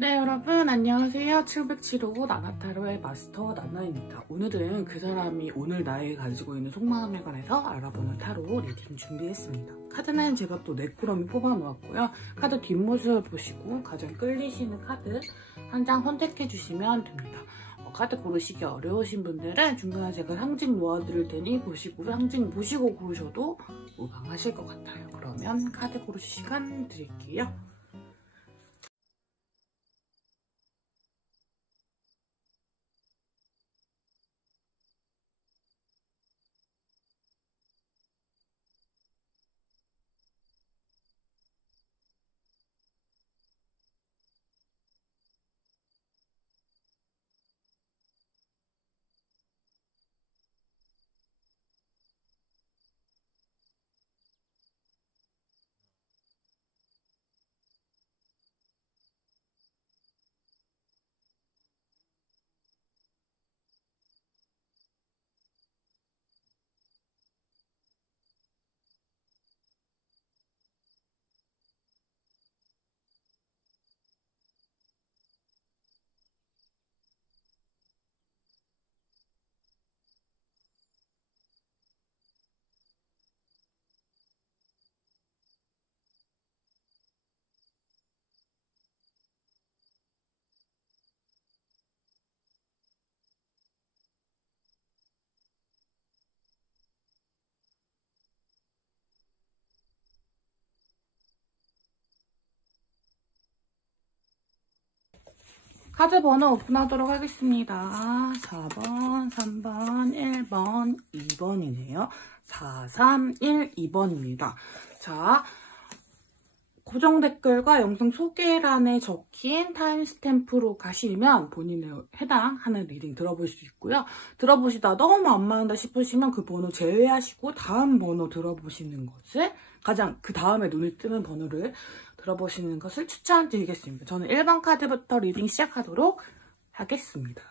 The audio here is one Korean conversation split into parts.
네, 여러분 안녕하세요. 707호 나나타로의 마스터 나나입니다. 오늘은 그 사람이 오늘 나에 가지고 있는 속마음에 관해서 알아보는 타로 리딩 준비했습니다. 카드는 제가 또 네꾸러미 뽑아놓았고요. 카드 뒷모습을 보시고 가장 끌리시는 카드 한 장 선택해주시면 됩니다. 카드 고르시기 어려우신 분들은 중간에 제가 상징 놓아드릴 테니 보시고 상징 보시고 고르셔도 무방하실 것 같아요. 그러면 카드 고르실 시간 드릴게요. 카드 번호 오픈하도록 하겠습니다. 4번, 3번, 1번, 2번이네요. 4, 3, 1, 2번입니다. 자, 고정 댓글과 영상 소개란에 적힌 타임스탬프로 가시면 본인의 해당하는 리딩 들어볼 수 있고요. 들어보시다 너무 안 맞는다 싶으시면 그 번호 제외하시고 다음 번호 들어보시는 것을 가장 그 다음에 눈에 뜨는 번호를 들어보시는 것을 추천드리겠습니다. 저는 1번 카드부터 리딩 시작하도록 하겠습니다.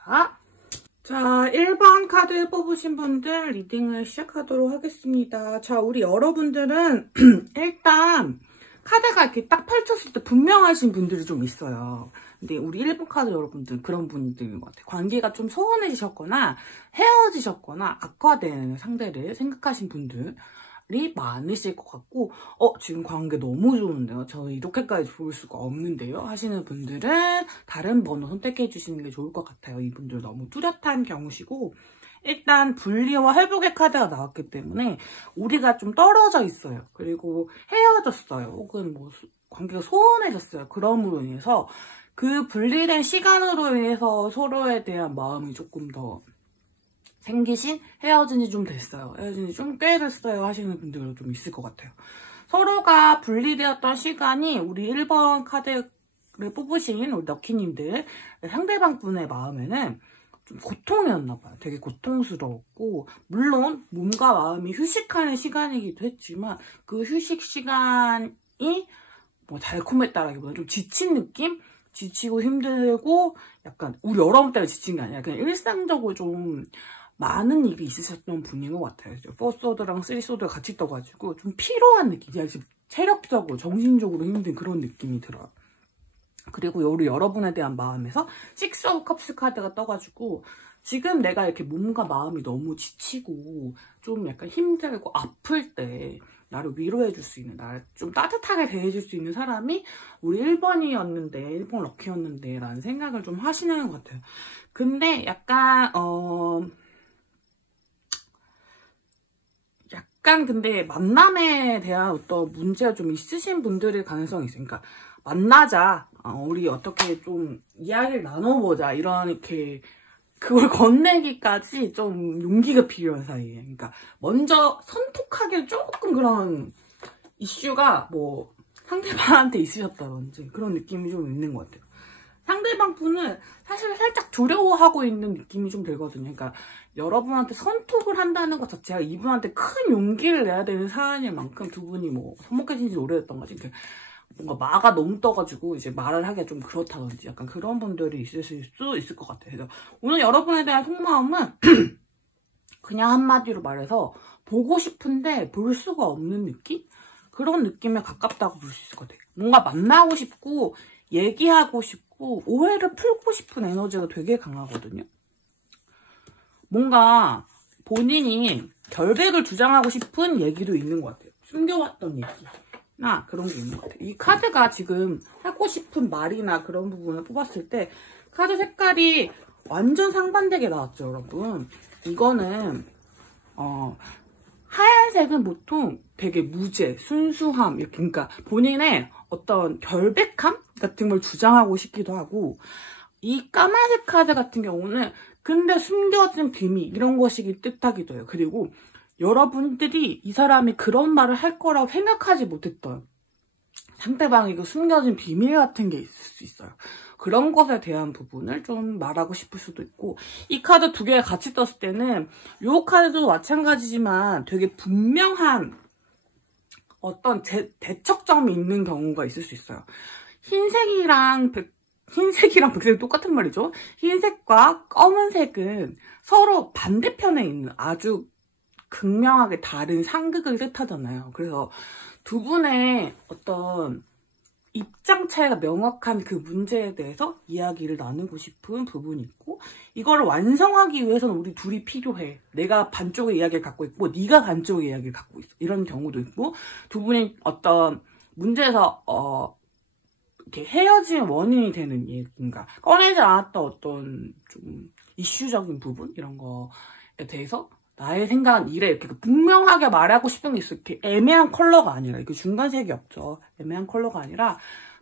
자, 1번 카드 뽑으신 분들 리딩을 시작하도록 하겠습니다. 자, 우리 여러분들은 일단 카드가 이렇게 딱 펼쳤을 때 분명하신 분들이 좀 있어요. 근데 우리 1번 카드 여러분들 그런 분들인 것 같아요. 관계가 좀 소원해지셨거나 헤어지셨거나 악화되는 상대를 생각하신 분들이 많으실 것 같고 지금 관계 너무 좋은데요? 저 이렇게까지 좋을 수가 없는데요? 하시는 분들은 다른 번호 선택해 주시는 게 좋을 것 같아요. 이분들 너무 뚜렷한 경우시고 일단 분리와 회복의 카드가 나왔기 때문에 우리가 좀 떨어져 있어요. 그리고 헤어졌어요. 혹은 뭐 관계가 소원해졌어요. 그럼으로 인해서 그 분리된 시간으로 인해서 서로에 대한 마음이 조금 더 생기신 헤어진 지 좀 됐어요. 헤어진 지 좀 꽤 됐어요 하시는 분들도 좀 있을 것 같아요. 서로가 분리되었던 시간이 우리 1번 카드를 뽑으신 우리 럭키님들 상대방 분의 마음에는 좀 고통이었나 봐요. 되게 고통스러웠고 물론 몸과 마음이 휴식하는 시간이기도 했지만 그 휴식 시간이 뭐 달콤했다라기보다 좀 지친 느낌? 지치고 힘들고 약간 우리 여러분 때문에 지친 게 아니라 그냥 일상적으로 좀 많은 일이 있으셨던 분인 것 같아요. 4소드랑 3소드가 같이 떠가지고 좀 피로한 느낌, 체력적으로 정신적으로 힘든 그런 느낌이 들어요. 그리고 우리 여러분에 대한 마음에서 6 오브 컵스 카드가 떠가지고 지금 내가 이렇게 몸과 마음이 너무 지치고 좀 약간 힘들고 아플 때 나를 위로해줄 수 있는, 나를 좀 따뜻하게 대해줄 수 있는 사람이 우리 1번이었는데, 1번 럭키였는데 라는 생각을 좀 하시는 것 같아요. 근데 약간 근데 만남에 대한 어떤 문제가 좀 있으신 분들일 가능성이 있어요. 그러니까 만나자, 우리 어떻게 좀 이야기를 나눠보자 이런 이렇게 그걸 건네기까지 좀 용기가 필요한 사이예요. 그러니까 먼저 선톡하기 조금 그런 이슈가 뭐 상대방한테 있으셨다든지 그런 느낌이 좀 있는 것 같아요. 상대방 분은 사실 살짝 두려워하고 있는 느낌이 좀 들거든요. 그러니까 여러분한테 선톡을 한다는 것 자체가 이분한테 큰 용기를 내야 되는 사안일 만큼 두 분이 뭐 서먹해진 지 오래됐던 거지. 뭔가 마가 너무 떠가지고 이제 말을 하기가 좀 그렇다든지 약간 그런 분들이 있으실 수 있을 것 같아요. 그래서 오늘 여러분에 대한 속마음은 그냥 한마디로 말해서 보고 싶은데 볼 수가 없는 느낌? 그런 느낌에 가깝다고 볼 수 있을 것 같아요. 뭔가 만나고 싶고 얘기하고 싶고 오해를 풀고 싶은 에너지가 되게 강하거든요. 뭔가 본인이 결백을 주장하고 싶은 얘기도 있는 것 같아요. 숨겨왔던 얘기나 그런 게 있는 것 같아요. 이 카드가 지금 하고 싶은 말이나 그런 부분을 뽑았을 때 카드 색깔이 완전 상반되게 나왔죠, 여러분. 이거는 하얀색은 보통 되게 무죄, 순수함, 이렇게, 그러니까 본인의 어떤 결백함 같은 걸 주장하고 싶기도 하고, 이 까만색 카드 같은 경우는 근데 숨겨진 비밀 이런 것이 뜻하기도 해요. 그리고 여러분들이 이 사람이 그런 말을 할 거라고 생각하지 못했던 상대방이 그 숨겨진 비밀 같은 게 있을 수 있어요. 그런 것에 대한 부분을 좀 말하고 싶을 수도 있고, 이 카드 두 개가 같이 떴을 때는 이 카드도 마찬가지지만 되게 분명한 어떤 대척점이 있는 경우가 있을 수 있어요. 흰색이랑 백색이 똑같은 말이죠. 흰색과 검은색은 서로 반대편에 있는 아주 극명하게 다른 상극을 뜻하잖아요. 그래서 두 분의 어떤 입장 차이가 명확한 그 문제에 대해서 이야기를 나누고 싶은 부분이 있고, 이거를 완성하기 위해서는 우리 둘이 필요해. 내가 반쪽의 이야기를 갖고 있고 네가 반쪽의 이야기를 갖고 있어. 이런 경우도 있고, 두 분이 어떤 문제에서 이렇게 헤어진 원인이 되는 얘기인가, 꺼내지 않았던 어떤 좀 이슈적인 부분 이런 거에 대해서 나의 생각은 이래, 이렇게 분명하게 말하고 싶은 게 있어. 이렇게 애매한 컬러가 아니라, 이렇게 중간색이 없죠. 애매한 컬러가 아니라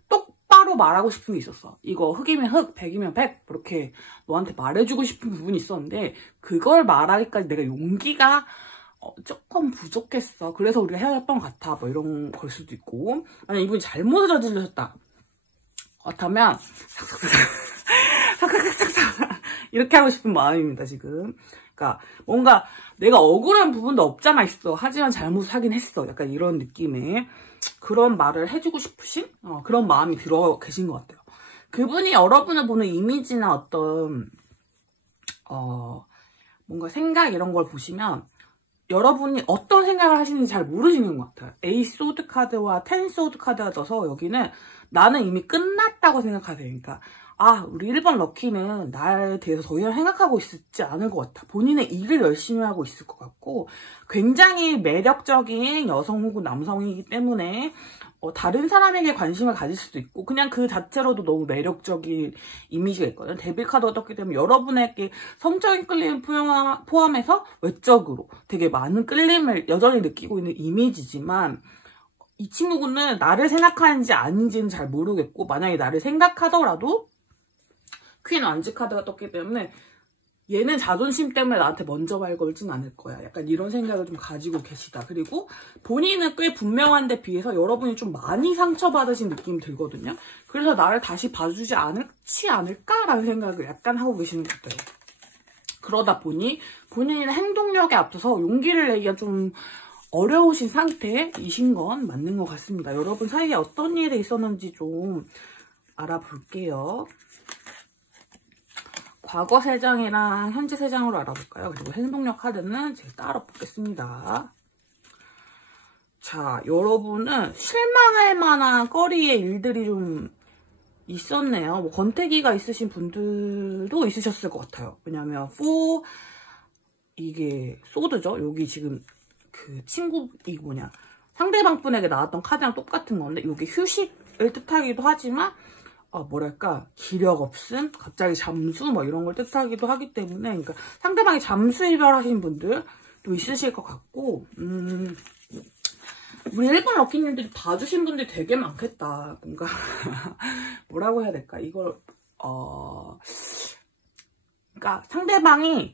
똑바로 말하고 싶은 게 있었어. 이거 흑이면 흑, 백이면 백, 이렇게 너한테 말해주고 싶은 부분이 있었는데 그걸 말하기까지 내가 용기가 조금 부족했어. 그래서 우리가 헤어졌던 것 같아. 뭐 이런 걸 수도 있고, 만약 이분이 잘못을 저지르셨다 그렇다면 삭삭삭삭삭 이렇게 하고 싶은 마음입니다, 지금. 그러니까 뭔가 내가 억울한 부분도 없잖아 있어. 하지만 잘못을 하긴 했어. 약간 이런 느낌의 그런 말을 해주고 싶으신 그런 마음이 들어 계신 것 같아요. 그분이 여러분을 보는 이미지나 어떤 뭔가 생각 이런 걸 보시면 여러분이 어떤 생각을 하시는지 잘 모르시는 것 같아요. 에이스 소드 카드와 텐 소드 카드가 떠서 여기는 나는 이미 끝났다고 생각하세요. 그러니까 우리 1번 럭키는 나에 대해서 더 이상 생각하고 있지 않을 것 같아. 본인의 일을 열심히 하고 있을 것 같고, 굉장히 매력적인 여성 혹은 남성이기 때문에 다른 사람에게 관심을 가질 수도 있고, 그냥 그 자체로도 너무 매력적인 이미지가 있거든요. 데빌 카드가 떴기 때문에 여러분에게 성적인 끌림을 포함해서 외적으로 되게 많은 끌림을 여전히 느끼고 있는 이미지지만, 이 친구는 나를 생각하는지 아닌지는 잘 모르겠고, 만약에 나를 생각하더라도 퀸 완즈 카드가 떴기 때문에 얘는 자존심 때문에 나한테 먼저 말 걸진 않을 거야. 약간 이런 생각을 좀 가지고 계시다. 그리고 본인은 꽤 분명한데 비해서 여러분이 좀 많이 상처받으신 느낌이 들거든요. 그래서 나를 다시 봐주지 않을까라는 생각을 약간 하고 계시는 것 같아요. 그러다 보니 본인의 행동력에 앞서서 용기를 내기가 좀 어려우신 상태이신 건 맞는 것 같습니다. 여러분 사이에 어떤 일이 있었는지 좀 알아볼게요. 과거 3장이랑 현재 3장으로 알아볼까요? 그리고 행동력 카드는 제가 따로 뽑겠습니다. 자, 여러분은 실망할 만한 거리의 일들이 좀 있었네요. 뭐 권태기가 있으신 분들도 있으셨을 것 같아요. 왜냐면 이게 소드죠. 여기 지금 그 상대방 분에게 나왔던 카드랑 똑같은 건데, 이게 휴식을 뜻하기도 하지만 뭐랄까, 기력 없음, 갑자기 잠수 뭐 이런 걸 뜻하기도 하기 때문에, 그러니까 상대방이 잠수 이별하신 분들도 있으실 것 같고, 우리 1번 럭키님들이 봐주신 분들이 되게 많겠다. 뭔가 뭐라고 해야 될까, 이걸 그러니까 상대방이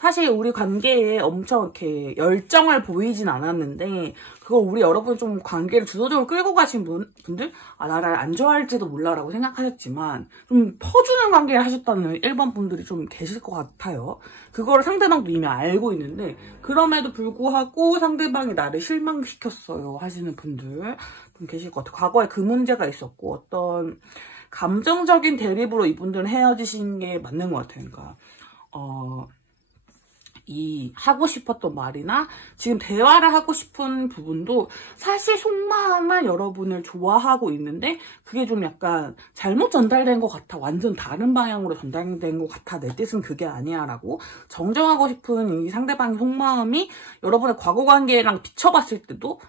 사실 우리 관계에 엄청 이렇게 열정을 보이진 않았는데, 그걸 우리 여러분 좀 관계를 주도적으로 끌고 가신 분들, 나를 안 좋아할지도 몰라라고 생각하셨지만 좀 퍼주는 관계를 하셨다는 1번 분들이 좀 계실 것 같아요. 그거를 상대방도 이미 알고 있는데 그럼에도 불구하고 상대방이 나를 실망시켰어요 하시는 분들 좀 계실 것 같아요. 과거에 그 문제가 있었고 어떤 감정적인 대립으로 이분들은 헤어지신 게 맞는 것 같아요. 그러니까 하고 싶었던 말이나 지금 대화를 하고 싶은 부분도 사실 속마음은 여러분을 좋아하고 있는데 그게 좀 약간 잘못 전달된 것 같아. 완전 다른 방향으로 전달된 것 같아. 내 뜻은 그게 아니야 라고 정정하고 싶은 이 상대방의 속마음이 여러분의 과거 관계랑 비춰봤을 때도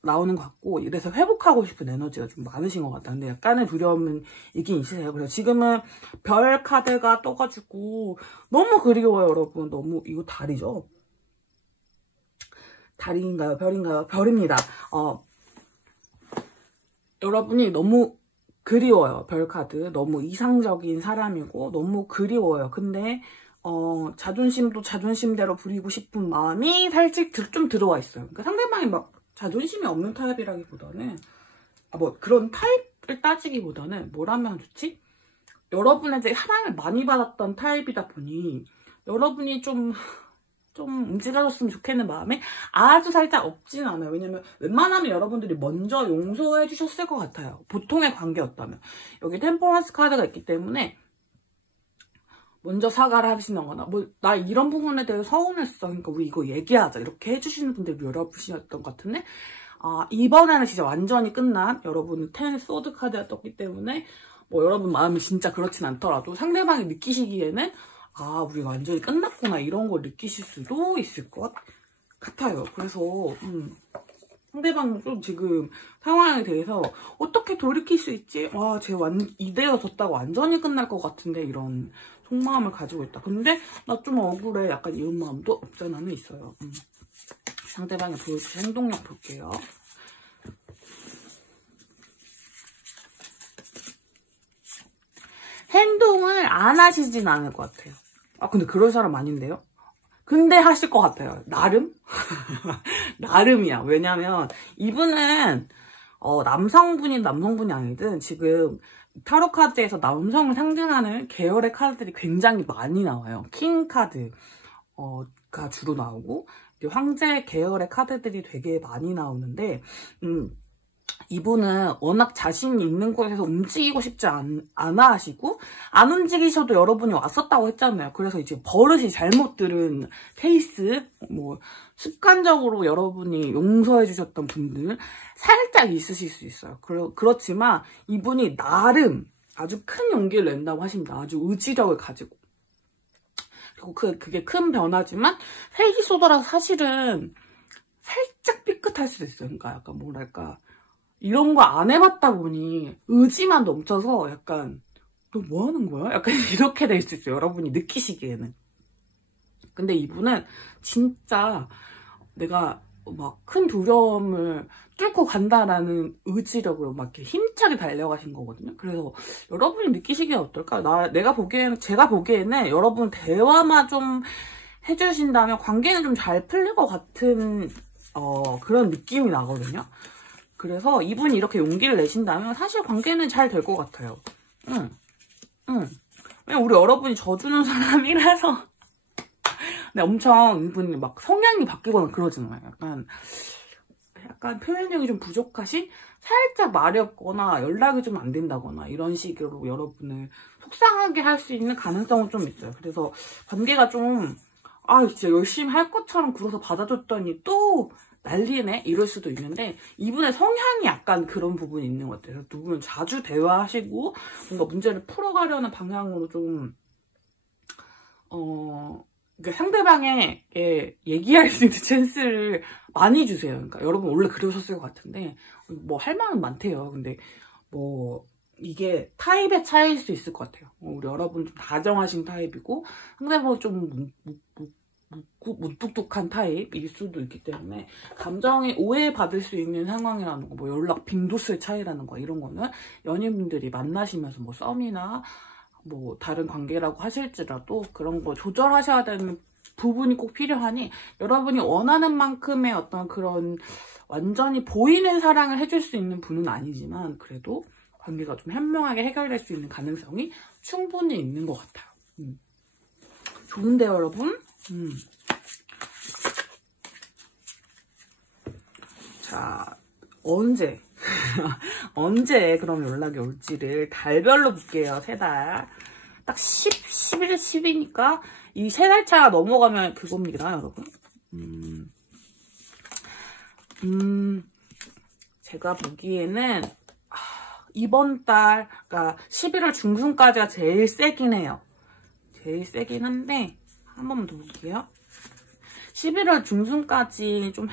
나오는 것 같고, 이래서 회복하고 싶은 에너지가 좀 많으신 것 같다. 근데 약간의 두려움은 있긴 있으세요. 그래서 지금은 별 카드가 떠가지고 너무 그리워요, 여러분. 너무, 이거 달이죠? 달인가요? 별인가요? 별입니다. 여러분이 너무 그리워요, 별 카드. 너무 이상적인 사람이고 너무 그리워요. 근데 자존심도 자존심대로 부리고 싶은 마음이 살짝 좀 들어와 있어요. 그러니까 상대방이 막 자존심이 없는 타입이라기보다는 뭐 그런 타입을 따지기보다는 뭐라면 좋지? 여러분의 이제 사랑을 많이 받았던 타입이다 보니 여러분이 좀 움직여줬으면 좋겠는 마음이 아주 살짝 없진 않아요. 왜냐면 웬만하면 여러분들이 먼저 용서해 주셨을 것 같아요. 보통의 관계였다면. 여기 템퍼런스 카드가 있기 때문에 먼저 사과를 하시는 거나 나 이런 부분에 대해서 서운했어. 그러니까 우리 이거 얘기하자. 이렇게 해주시는 분들이 여러분이었던 것 같은데 이번에는 진짜 완전히 끝난 여러분은 10 소드 카드가 떴기 때문에 뭐 여러분 마음이 진짜 그렇진 않더라도 상대방이 느끼시기에는 우리가 완전히 끝났구나 이런 걸 느끼실 수도 있을 것 같아요. 그래서 상대방 좀 지금 상황에 대해서 어떻게 돌이킬 수 있지? 쟤 이대어졌다고 완전히 끝날 것 같은데 이런 속마음을 가지고 있다. 근데 나 좀 억울해. 약간 이런 마음도 없잖아는 있어요. 상대방이 보여주신 행동력 볼게요. 행동을 안 하시진 않을 것 같아요. 근데 그럴 사람 아닌데요? 근데 하실 것 같아요. 나름? 나름이야. 왜냐면 이분은 남성분이 아니든 지금 타로 카드에서 남성을 상징하는 계열의 카드들이 굉장히 많이 나와요. 킹 카드가 주로 나오고 황제 계열의 카드들이 되게 많이 나오는데 이분은 워낙 자신이 있는 곳에서 움직이고 싶지 않아 하시고 안 움직이셔도 여러분이 왔었다고 했잖아요. 그래서 이제 버릇이 잘못 들은 케이스, 뭐 습관적으로 여러분이 용서해 주셨던 분들 살짝 있으실 수 있어요. 그렇지만 이분이 나름 아주 큰 용기를 낸다고 하십니다. 아주 의지력을 가지고. 그리고 그게 큰 변화지만 헬기 소더라서 사실은 살짝 삐끗할 수도 있어요. 그러니까 약간 뭐랄까 이런 거 안 해봤다 보니 의지만 넘쳐서 약간 너 뭐 하는 거야? 약간 이렇게 될 수 있어요. 여러분이 느끼시기에는. 근데 이분은 진짜 내가 막 큰 두려움을 뚫고 간다라는 의지력으로 막 이렇게 힘차게 달려가신 거거든요. 그래서 여러분이 느끼시기에 어떨까? 제가 보기에는 여러분 대화만 좀 해주신다면 관계는 좀 잘 풀릴 것 같은 그런 느낌이 나거든요. 그래서 이분이 이렇게 용기를 내신다면 사실 관계는 잘 될 것 같아요. 왜냐면 우리 여러분이 져주는 사람이라서. 근데 엄청 이분이 막 성향이 바뀌거나 그러진 않아요. 약간 표현력이 좀 부족하신? 살짝 말이 없거나 연락이 좀 안 된다거나 이런 식으로 여러분을 속상하게 할 수 있는 가능성은 좀 있어요. 그래서 관계가 좀 진짜 열심히 할 것처럼 굴어서 받아줬더니 또 난리네? 이럴 수도 있는데 이분의 성향이 약간 그런 부분이 있는 것 같아요. 두 분은 자주 대화하시고 뭔가 문제를 풀어가려는 방향으로 좀 그러니까 상대방에게 얘기할 수 있는 찬스를 많이 주세요. 그러니까 여러분 원래 그러셨을 것 같은데 뭐 할 말은 많대요. 근데 뭐 이게 타입의 차이일 수 있을 것 같아요. 우리 여러분 좀 다정하신 타입이고 상대방은 좀 무뚝뚝한 타입일 수도 있기 때문에 감정이 오해받을 수 있는 상황이라는 거, 뭐 연락 빈도수의 차이라는 거 이런 거는 연인분들이 만나시면서 뭐 썸이나 뭐 다른 관계라고 하실지라도 그런 거 조절하셔야 되는 부분이 꼭 필요하니 여러분이 원하는 만큼의 어떤 그런 완전히 보이는 사랑을 해줄 수 있는 분은 아니지만 그래도 관계가 좀 현명하게 해결될 수 있는 가능성이 충분히 있는 것 같아요. 좋은데요, 여러분? 자, 언제 그럼 연락이 올지를 달별로 볼게요. 3달. 딱 10, 11, 10이니까 이 3달 차가 넘어가면 그겁니다, 여러분. 제가 보기에는 이번 달, 그러니까 11월 중순까지가 제일 세긴 해요. 제일 세긴 한데 한 번만 더 볼게요. 11월 중순까지 좀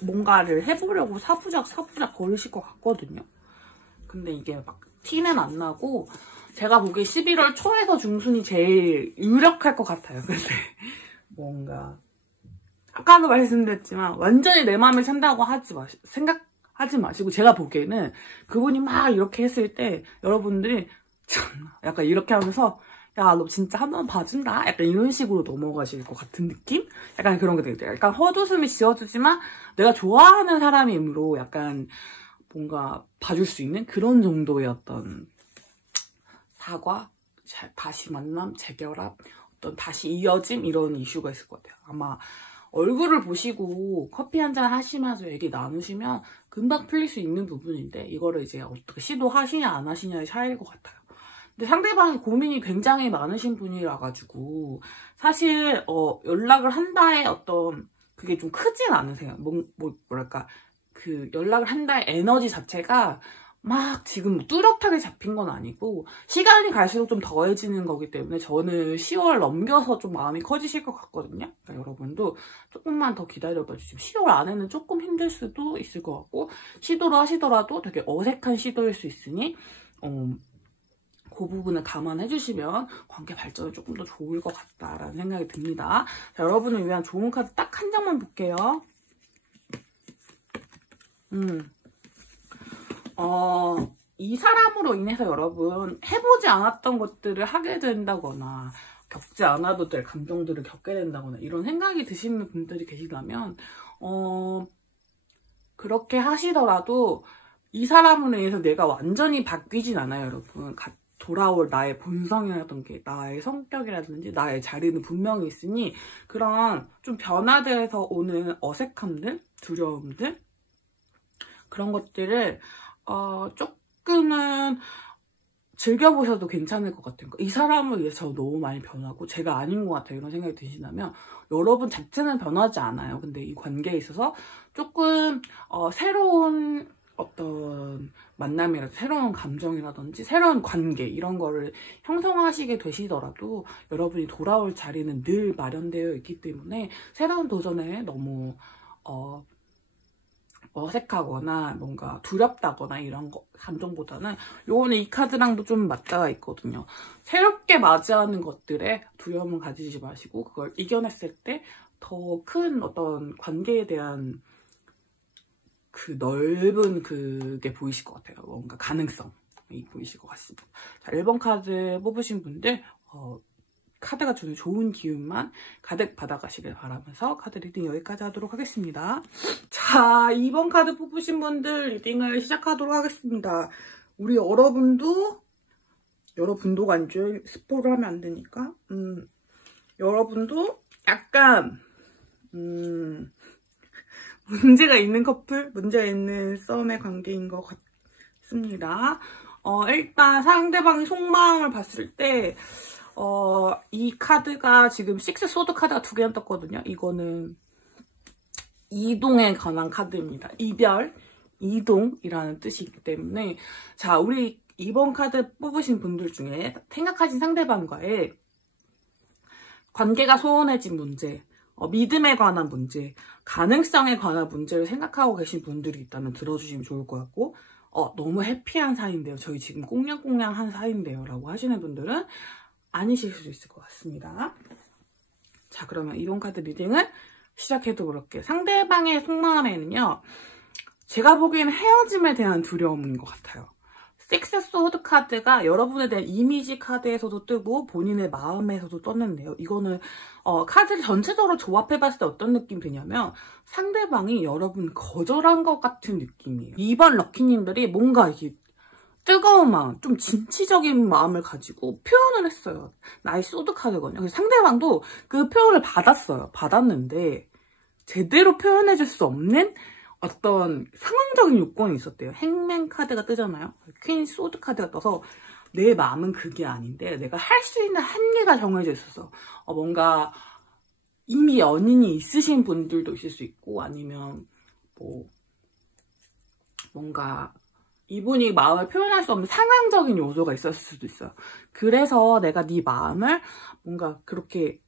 뭔가를 해보려고 사부작 거리실 것 같거든요. 근데 이게 막 티는 안 나고 제가 보기에 11월 초에서 중순이 제일 유력할 것 같아요. 근데 뭔가 아까도 말씀드렸지만 완전히 내 마음에 찬다고 생각하지 마시고 제가 보기에는 그분이 막 이렇게 했을 때 여러분들이 참 약간 이렇게 하면서 야, 너 진짜 한 번 봐준다? 약간 이런 식으로 넘어가실 것 같은 느낌? 약간 그런 게 되게 약간 헛웃음이 지어주지만 내가 좋아하는 사람이므로 약간 뭔가 봐줄 수 있는 그런 정도의 어떤 사과, 다시 만남, 재결합, 어떤 다시 이어짐 이런 이슈가 있을 것 같아요. 아마 얼굴을 보시고 커피 한잔 하시면서 얘기 나누시면 금방 풀릴 수 있는 부분인데 이거를 이제 어떻게 시도하시냐 안 하시냐의 차이일 것 같아요. 근데 상대방이 고민이 굉장히 많으신 분이라 가지고 사실 연락을 한다의 어떤 그게 좀 크진 않으세요. 뭐랄까 그 연락을 한다의 에너지 자체가 막 지금 뚜렷하게 잡힌 건 아니고 시간이 갈수록 좀 더해지는 거기 때문에 저는 10월 넘겨서 좀 마음이 커지실 것 같거든요. 그러니까 여러분도 조금만 더 기다려봐 주시면 10월 안에는 조금 힘들 수도 있을 것 같고 시도를 하시더라도 되게 어색한 시도일 수 있으니 그 부분을 감안해 주시면 관계 발전이 조금 더 좋을 것 같다라는 생각이 듭니다. 자, 여러분을 위한 좋은 카드 딱 한 장만 볼게요. 이 사람으로 인해서 여러분 해보지 않았던 것들을 하게 된다거나 겪지 않아도 될 감정들을 겪게 된다거나 이런 생각이 드시는 분들이 계시다면 그렇게 하시더라도 이 사람으로 인해서 내가 완전히 바뀌진 않아요, 여러분. 돌아올 나의 본성이라든지 나의 성격이라든지 나의 자리는 분명히 있으니 그런 좀 변화들에서 오는 어색함들, 두려움들 그런 것들을 조금은 즐겨보셔도 괜찮을 것 같아요. 이 사람을 위해서 너무 많이 변하고 제가 아닌 것 같아요 이런 생각이 드신다면 여러분 자체는 변하지 않아요. 근데 이 관계에 있어서 조금 새로운 어떤 만남이라든지 새로운 감정이라든지 새로운 관계 이런 거를 형성하시게 되시더라도 여러분이 돌아올 자리는 늘 마련되어 있기 때문에 새로운 도전에 너무 어색하거나 뭔가 두렵다거나 이런 감정보다는 요거는 이 카드랑도 좀 맞닿아 있거든요. 새롭게 맞이하는 것들에 두려움을 가지지 마시고 그걸 이겨냈을 때 더 큰 어떤 관계에 대한 그 넓은 그게 보이실 것 같아요. 뭔가 가능성이 보이실 것 같습니다. 자, 1번 카드 뽑으신 분들 카드가 주는 좋은 기운만 가득 받아가시길 바라면서 카드 리딩 여기까지 하도록 하겠습니다. 자, 2번 카드 뽑으신 분들 리딩을 시작하도록 하겠습니다. 우리 여러분도가 아니죠. 스포를 하면 안 되니까. 여러분도 약간 문제가 있는 커플, 문제가 있는 썸의 관계인 것 같습니다. 일단 상대방의 속마음을 봤을 때 이 카드가 지금 6 소드 카드가 2개나 떴거든요. 이거는 이동에 관한 카드입니다. 이별, 이동이라는 뜻이 있기 때문에 자, 우리 2번 카드 뽑으신 분들 중에 생각하신 상대방과의 관계가 소원해진 문제, 믿음에 관한 문제, 가능성에 관한 문제를 생각하고 계신 분들이 있다면 들어주시면 좋을 것 같고 너무 해피한 사이인데요. 저희 지금 꽁냥꽁냥한 사이인데요. 라고 하시는 분들은 아니실 수 있을 것 같습니다. 자, 그러면 이번 카드 리딩을 시작해도 볼게요. 상대방의 속마음에는요. 제가 보기에는 헤어짐에 대한 두려움인 것 같아요. 6 소드 카드가 여러분에 대한 이미지 카드에서도 뜨고 본인의 마음에서도 떴는데요. 이거는 카드를 전체적으로 조합해봤을 때 어떤 느낌이 드냐면 상대방이 여러분 거절한 것 같은 느낌이에요. 2번 럭키님들이 뭔가 이게 뜨거운 마음, 좀 진취적인 마음을 가지고 표현을 했어요. 나의 소드 카드거든요. 그래서 상대방도 그 표현을 받았는데 제대로 표현해줄 수 없는 어떤 상황적인 요건이 있었대요. 행맨 카드가 뜨잖아요. 퀸 소드 카드가 떠서 내 마음은 그게 아닌데 내가 할 수 있는 한계가 정해져 있어서 뭔가 이미 연인이 있으신 분들도 있을 수 있고 아니면 뭐 뭔가 이분이 마음을 표현할 수 없는 상황적인 요소가 있었을 수도 있어요. 그래서 내가 네 마음을 뭔가 그렇게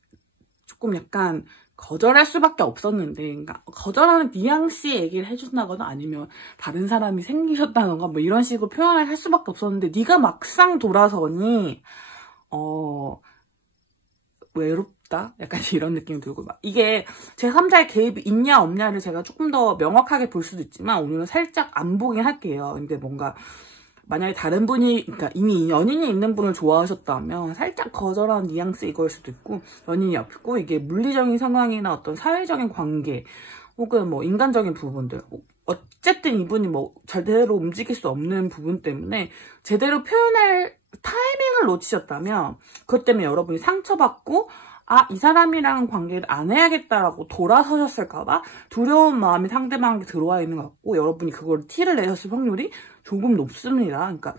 조금 약간 거절할 수밖에 없었는데, 그러니까 거절하는 뉘앙스의 얘기를 해준다거나 아니면 다른 사람이 생기셨다던가 뭐 이런 식으로 표현을 할 수밖에 없었는데 네가 막상 돌아서니 외롭다? 약간 이런 느낌이 들고 막 이게 제3자의 개입이 있냐 없냐를 제가 조금 더 명확하게 볼 수도 있지만 오늘은 살짝 안 보긴 할게요. 근데 뭔가 만약에 다른 분이, 그러니까 이미 연인이 있는 분을 좋아하셨다면 살짝 거절한 뉘앙스 이거일 수도 있고, 연인이 없고 이게 물리적인 상황이나 어떤 사회적인 관계 혹은 뭐 인간적인 부분들, 어쨌든 이분이 뭐 제대로 움직일 수 없는 부분 때문에 제대로 표현할 타이밍을 놓치셨다면 그것 때문에 여러분이 상처받고 이 사람이랑 관계를 안 해야겠다라고 돌아서셨을까봐 두려운 마음이 상대방에게 들어와 있는 것 같고, 여러분이 그걸 티를 내셨을 확률이 조금 높습니다. 그러니까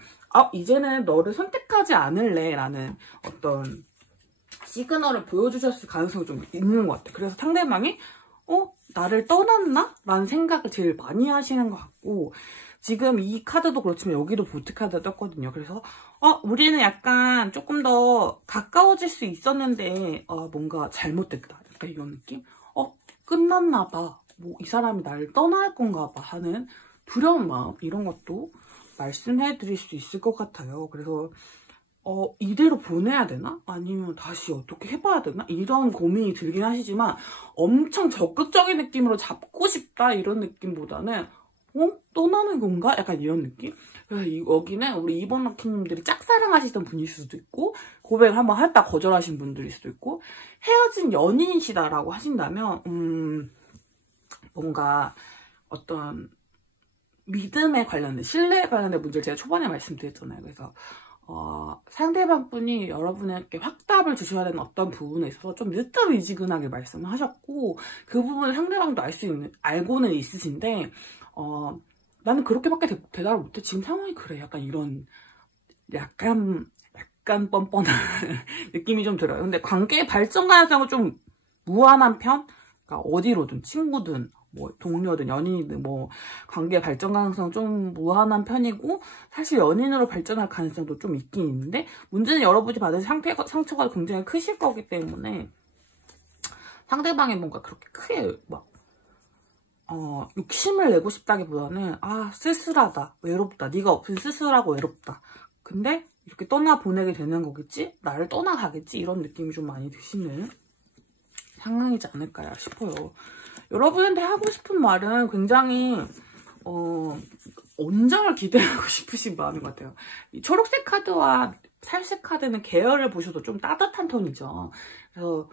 이제는 너를 선택하지 않을래 라는 어떤 시그널을 보여주셨을 가능성이 좀 있는 것 같아요. 그래서 상대방이 나를 떠났나? 라는 생각을 제일 많이 하시는 것 같고, 지금 이 카드도 그렇지만 여기도 보트카드가 떴거든요. 그래서 우리는 약간 조금 더 가까워질 수 있었는데 뭔가 잘못됐다. 약간 이런 느낌? 끝났나 봐. 뭐 이 사람이 나를 떠날 건가 봐 하는 두려운 마음, 이런 것도 말씀해 드릴 수 있을 것 같아요. 그래서 이대로 보내야 되나? 아니면 다시 어떻게 해봐야 되나? 이런 고민이 들긴 하시지만 엄청 적극적인 느낌으로 잡고 싶다 이런 느낌보다는 떠나는 건가? 약간 이런 느낌? 그래서 여기는 우리 2번 럭키님들이 짝사랑하시던 분일 수도 있고, 고백을 한번 했다 거절하신 분들일 수도 있고, 헤어진 연인이시다라고 하신다면 뭔가 어떤 믿음에 관련된, 신뢰에 관련된 문제를 제가 초반에 말씀드렸잖아요. 그래서 상대방 분이 여러분에게 확답을 주셔야 되는 어떤 부분에 있어서 좀 느트미지근하게 말씀을 하셨고, 그 부분을 상대방도 알고는 있으신데 나는 그렇게밖에 대답을 못해. 지금 상황이 그래. 약간 이런 약간 뻔뻔한 느낌이 좀 들어요. 근데 관계의 발전 가능성은 좀 무한한 편? 그러니까 어디로든 친구든 뭐 동료든 연인이든 뭐 관계 발전 가능성은 좀 무한한 편이고, 사실 연인으로 발전할 가능성도 좀 있긴 있는데, 문제는 여러분이 받은 상처가 굉장히 크실 거기 때문에 상대방이 뭔가 그렇게 크게 막 욕심을 내고 싶다기보다는 쓸쓸하다, 외롭다, 네가 없으면 쓸쓸하고 외롭다, 근데 이렇게 떠나보내게 되는 거겠지? 나를 떠나가겠지? 이런 느낌이 좀 많이 드시는 상황이지 않을까 싶어요. 여러분한테 하고 싶은 말은 굉장히 온정을 기대하고 싶으신 마음인 것 같아요. 이 초록색 카드와 살색 카드는 계열을 보셔도 좀 따뜻한 톤이죠. 그래서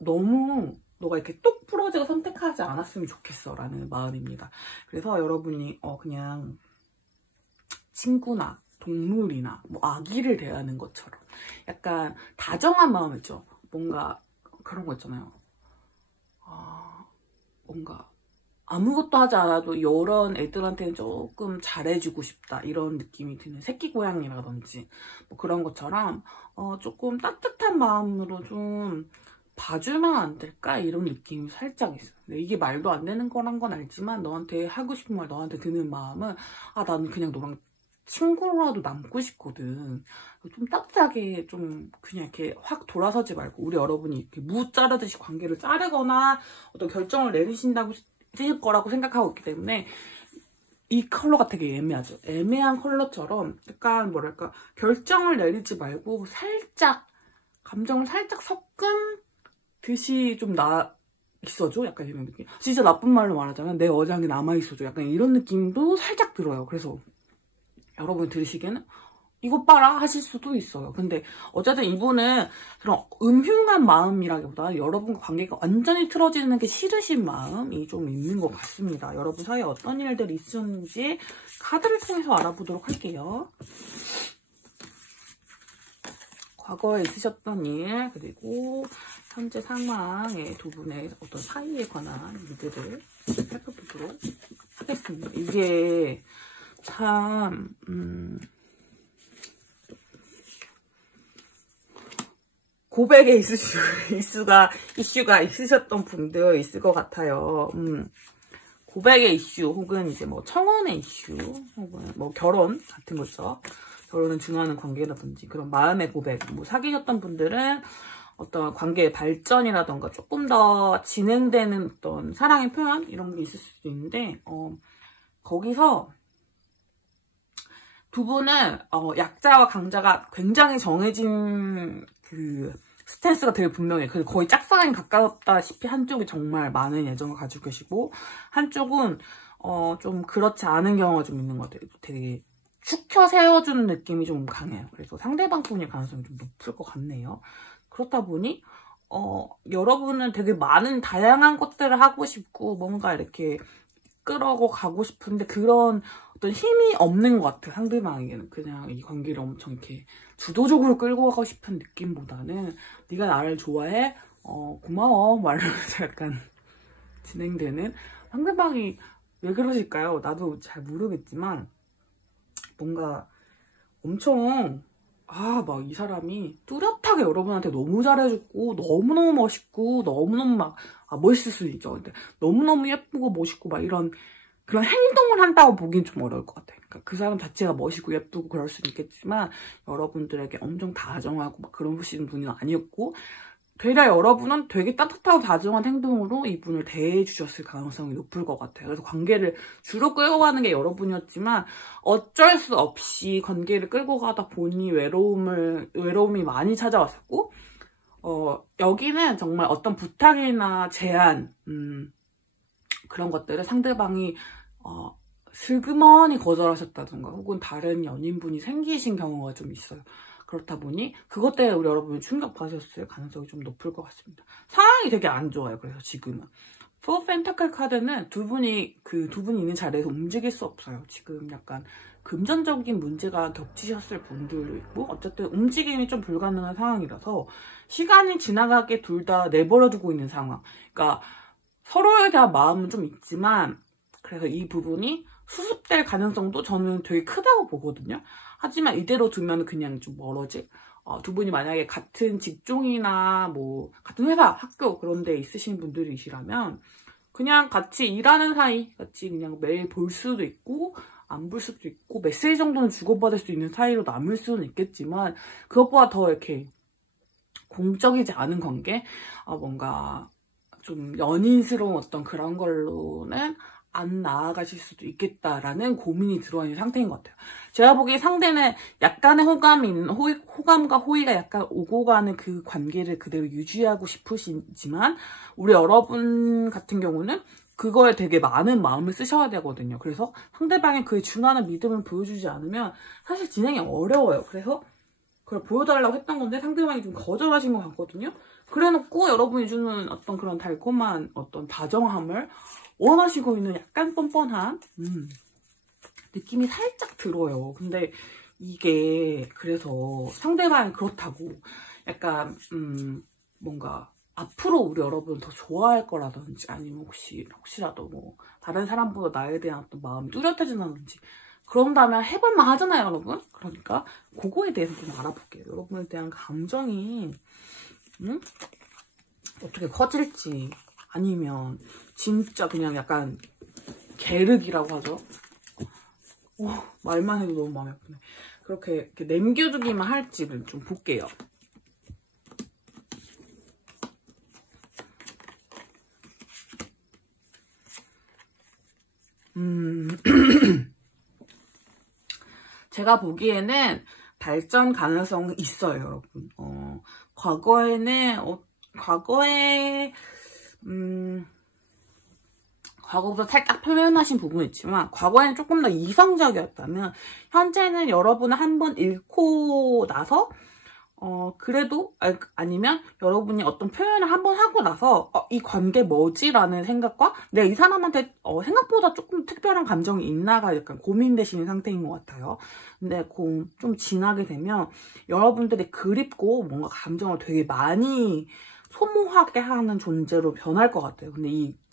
너무 너가 이렇게 뚝 부러지고 선택하지 않았으면 좋겠어 라는 마음입니다. 그래서 여러분이 그냥 친구나 동물이나 뭐 아기를 대하는 것처럼 약간 다정한 마음이죠. 뭔가 그런 거 있잖아요. 뭔가 아무것도 하지 않아도 이런 애들한테는 조금 잘해주고 싶다 이런 느낌이 드는 새끼 고양이라든지 뭐 그런 것처럼 조금 따뜻한 마음으로 좀 봐주면 안 될까? 이런 느낌이 살짝 있어요. 근데 이게 말도 안 되는 거란 건 알지만 너한테 하고 싶은 말, 너한테 드는 마음은 나는 그냥 너랑 친구로라도 남고 싶거든. 좀 따뜻하게 좀 그냥 이렇게 확 돌아서지 말고, 우리 여러분이 이렇게 무 자르듯이 관계를 자르거나 어떤 결정을 내리신다고 하실 거라고 생각하고 있기 때문에 이 컬러가 되게 애매하죠. 애매한 컬러처럼 약간 뭐랄까 결정을 내리지 말고 살짝 감정을 살짝 섞은 듯이 좀 있어줘? 약간 이런 느낌. 진짜 나쁜 말로 말하자면 내 어장에 남아있어줘. 약간 이런 느낌도 살짝 들어요. 그래서 여러분이 들으시기에는 이것 봐라 하실 수도 있어요. 근데 어쨌든 이분은 그런 음흉한 마음이라기보다 여러분과 관계가 완전히 틀어지는 게 싫으신 마음이 좀 있는 것 같습니다. 여러분 사이에 어떤 일들이 있었는지 카드를 통해서 알아보도록 할게요. 과거에 있으셨던 일, 그리고 현재 상황의 두 분의 어떤 사이에 관한 일들을 살펴보도록 하겠습니다. 이게 참 고백의 이슈가 있으셨던 분들 있을 것 같아요. 고백의 이슈, 혹은 이제 뭐 청혼의 이슈, 혹은 뭐 결혼 같은 거죠. 결혼은 중요한 관계라든지 그런 마음의 고백, 뭐 사귀셨던 분들은 어떤 관계의 발전이라던가 조금 더 진행되는 어떤 사랑의 표현 이런 게 있을 수도 있는데 거기서 두 분은 약자와 강자가 굉장히 정해진 그 스탠스가 되게 분명해요. 그래서 거의 짝사랑에 가깝다시피 한쪽이 정말 많은 애정을 가지고 계시고 한쪽은 좀 그렇지 않은 경우가 좀 있는 것 같아요. 되게 축혀 세워주는 느낌이 좀 강해요. 그래서 상대방 분의 가능성이 좀 높을 것 같네요. 그렇다 보니 여러분은 되게 많은 다양한 것들을 하고 싶고 뭔가 이렇게 끌어고 가고 싶은데 그런 어떤 힘이 없는 것 같아요. 상대방에게는 그냥 이 관계를 엄청 이렇게 주도적으로 끌고 가고 싶은 느낌보다는 네가 나를 좋아해? 고마워 말하면서 약간 진행되는 상대방이 왜 그러실까요? 나도 잘 모르겠지만 뭔가 엄청 막 이 사람이 뚜렷하게 여러분한테 너무 잘해줬고 너무너무 멋있고 너무너무 막 멋있을 수도 있죠. 근데 너무너무 예쁘고 멋있고 막 이런 그런 행동을 한다고 보기엔 좀 어려울 것 같아요. 그러니까 그 사람 자체가 멋있고 예쁘고 그럴 수는 있겠지만 여러분들에게 엄청 다정하고 막 그런 분은 아니었고 되려 여러분은 되게 따뜻하고 다정한 행동으로 이분을 대해주셨을 가능성이 높을 것 같아요. 그래서 관계를 주로 끌고 가는 게 여러분이었지만 어쩔 수 없이 관계를 끌고 가다 보니 외로움이 많이 찾아왔었고 여기는 정말 어떤 부탁이나 제안 그런 것들을 상대방이 슬그머니 거절하셨다던가 혹은 다른 연인분이 생기신 경우가 좀 있어요. 그렇다 보니 그것 때문에 우리 여러분이 충격받으셨을 가능성이 좀 높을 것 같습니다. 상황이 되게 안 좋아요. 그래서 지금은 포 펜타클 카드는 두 분이 있는 자리에서 움직일 수 없어요. 지금 약간 금전적인 문제가 겹치셨을 분들도 있고 어쨌든 움직임이 좀 불가능한 상황이라서 시간이 지나가게 둘 다 내버려두고 있는 상황. 그러니까 서로에 대한 마음은 좀 있지만 그래서 이 부분이 수습될 가능성도 저는 되게 크다고 보거든요. 하지만 이대로 두면 그냥 좀 멀어질. 두 분이 만약에 같은 직종이나 뭐 같은 회사, 학교 그런 데 있으신 분들이시라면 그냥 같이 일하는 사이, 같이 그냥 매일 볼 수도 있고 안 볼 수도 있고 메시지 정도는 주고받을 수 있는 사이로 남을 수는 있겠지만 그것보다 더 이렇게 공적이지 않은 관계, 뭔가 좀 연인스러운 어떤 그런 걸로는 안 나아가실 수도 있겠다라는 고민이 들어있는 상태인 것 같아요. 제가 보기에 상대는 약간의 호감과 호의가 약간 오고 가는 그 관계를 그대로 유지하고 싶으시지만 우리 여러분 같은 경우는 그거에 되게 많은 마음을 쓰셔야 되거든요. 그래서 상대방이 그에 준하는 믿음을 보여주지 않으면 사실 진행이 어려워요. 그래서 그걸 보여달라고 했던 건데 상대방이 좀 거절하신 것 같거든요. 그래놓고 여러분이 주는 어떤 그런 달콤한 어떤 다정함을 원하시고 있는 약간 뻔뻔한 느낌이 살짝 들어요. 근데 이게 그래서 상대방이 그렇다고 약간 뭔가 앞으로 우리 여러분 더 좋아할 거라든지 아니면 혹시라도 뭐 다른 사람보다 나에 대한 어떤 마음이 뚜렷해진다든지 그런다면 해볼만 하잖아요, 여러분. 그러니까 그거에 대해서 좀 알아볼게요. 여러분에 대한 감정이 어떻게 커질지 아니면 진짜 그냥 약간 계륵이라고 하죠. 말만 해도 너무 마음이 아프네. 그렇게 이렇게 남겨두기만 할지를 좀 볼게요. 제가 보기에는 발전 가능성이 있어요, 여러분. 과거보다 살짝 표현하신 부분이 있지만 과거에는 조금 더 이성적이었다면 현재는 여러분을 한번 잃고 나서 그래도 아니면 여러분이 어떤 표현을 한번 하고 나서 이 관계 뭐지? 라는 생각과 내가 이 사람한테 생각보다 조금 특별한 감정이 있나가 약간 고민되시는 상태인 것 같아요. 근데 좀 지나게 되면 여러분들이 그립고 뭔가 감정을 되게 많이 소모하게 하는 존재로 변할 것 같아요. 근데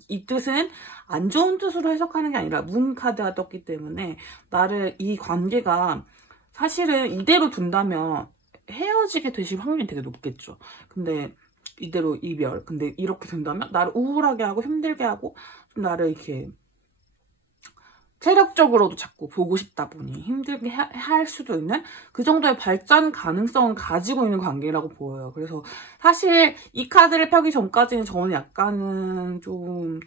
이 뜻은 안 좋은 뜻으로 해석하는 게 아니라 문 카드가 떴기 때문에 이 관계가 사실은 이대로 둔다면 헤어지게 되실 확률이 되게 높겠죠. 근데 이대로 이별. 근데 이렇게 된다면 나를 우울하게 하고 힘들게 하고 좀 나를 이렇게 체력적으로도 자꾸 보고 싶다 보니 힘들게 할 수도 있는 그 정도의 발전 가능성을 가지고 있는 관계라고 보여요. 그래서 사실 이 카드를 펴기 전까지는 저는 약간은 좀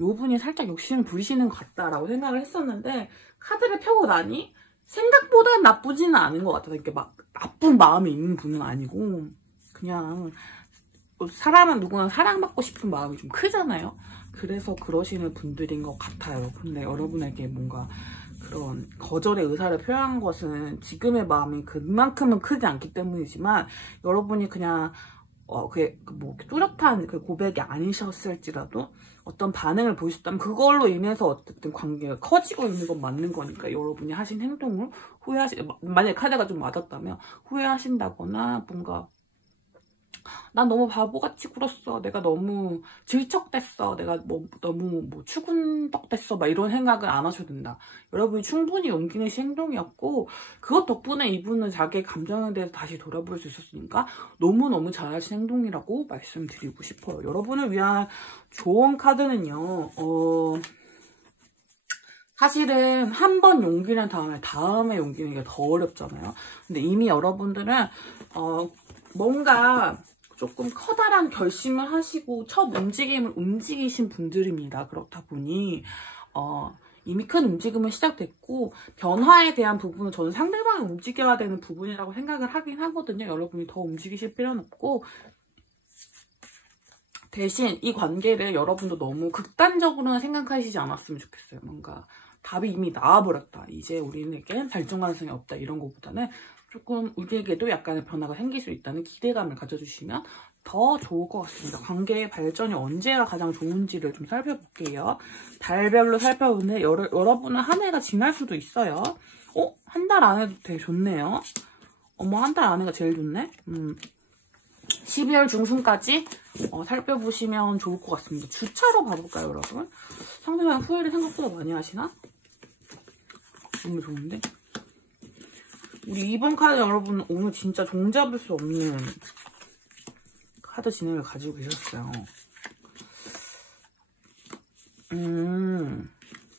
요 분이 살짝 욕심을 부리시는 것 같다라고 생각을 했었는데 카드를 펴고 나니 생각보다 나쁘지는 않은 것 같아요. 이렇게 막 나쁜 마음이 있는 분은 아니고 그냥 사람은 누구나 사랑받고 싶은 마음이 좀 크잖아요. 그래서 그러시는 분들인 것 같아요. 근데 여러분에게 뭔가 그런 거절의 의사를 표현한 것은 지금의 마음이 그만큼은 크지 않기 때문이지만 여러분이 그냥 뭐 뚜렷한 그 고백이 아니셨을지라도 어떤 반응을 보이셨다면 그걸로 인해서 어쨌든 관계가 커지고 있는 건 맞는 거니까 여러분이 하신 행동을 만약에 카드가 좀 맞았다면 후회하신다거나 뭔가 난 너무 바보같이 굴었어. 내가 너무 질척댔어. 내가 너무 추근덕댔어. 막 이런 생각을 안 하셔도 된다. 여러분이 충분히 용기 내신 행동이었고 그것 덕분에 이분은 자기의 감정에 대해서 다시 돌아볼 수 있었으니까 너무너무 잘하신 행동이라고 말씀드리고 싶어요. 여러분을 위한 좋은 카드는요. 사실은 한 번 용기 낸 다음에 용기 내기가 더 어렵잖아요. 근데 이미 여러분들은 뭔가 조금 커다란 결심을 하시고 첫 움직임을 움직이신 분들입니다. 그렇다 보니 이미 큰 움직임은 시작됐고 변화에 대한 부분은 저는 상대방이 움직여야 되는 부분이라고 생각을 하긴 하거든요. 여러분이 더 움직이실 필요는 없고 대신 이 관계를 여러분도 너무 극단적으로는 생각하시지 않았으면 좋겠어요. 뭔가 답이 이미 나와버렸다. 이제 우리에겐 발전 가능성이 없다. 이런 것보다는 조금 우리에게도 약간의 변화가 생길 수 있다는 기대감을 가져주시면 더 좋을 것 같습니다. 관계의 발전이 언제가 가장 좋은지를 좀 살펴볼게요. 달별로 살펴보는데 여러분은 한 해가 지날 수도 있어요. 한 달 안에도 되게 좋네요. 한 달 안에가 제일 좋네. 12월 중순까지 살펴보시면 좋을 것 같습니다. 주차로 봐볼까요, 여러분? 상대방 후회를 생각보다 많이 하시나? 너무 좋은데? 우리 2번 카드 여러분 오늘 진짜 종잡을 수 없는 카드 진행을 가지고 계셨어요.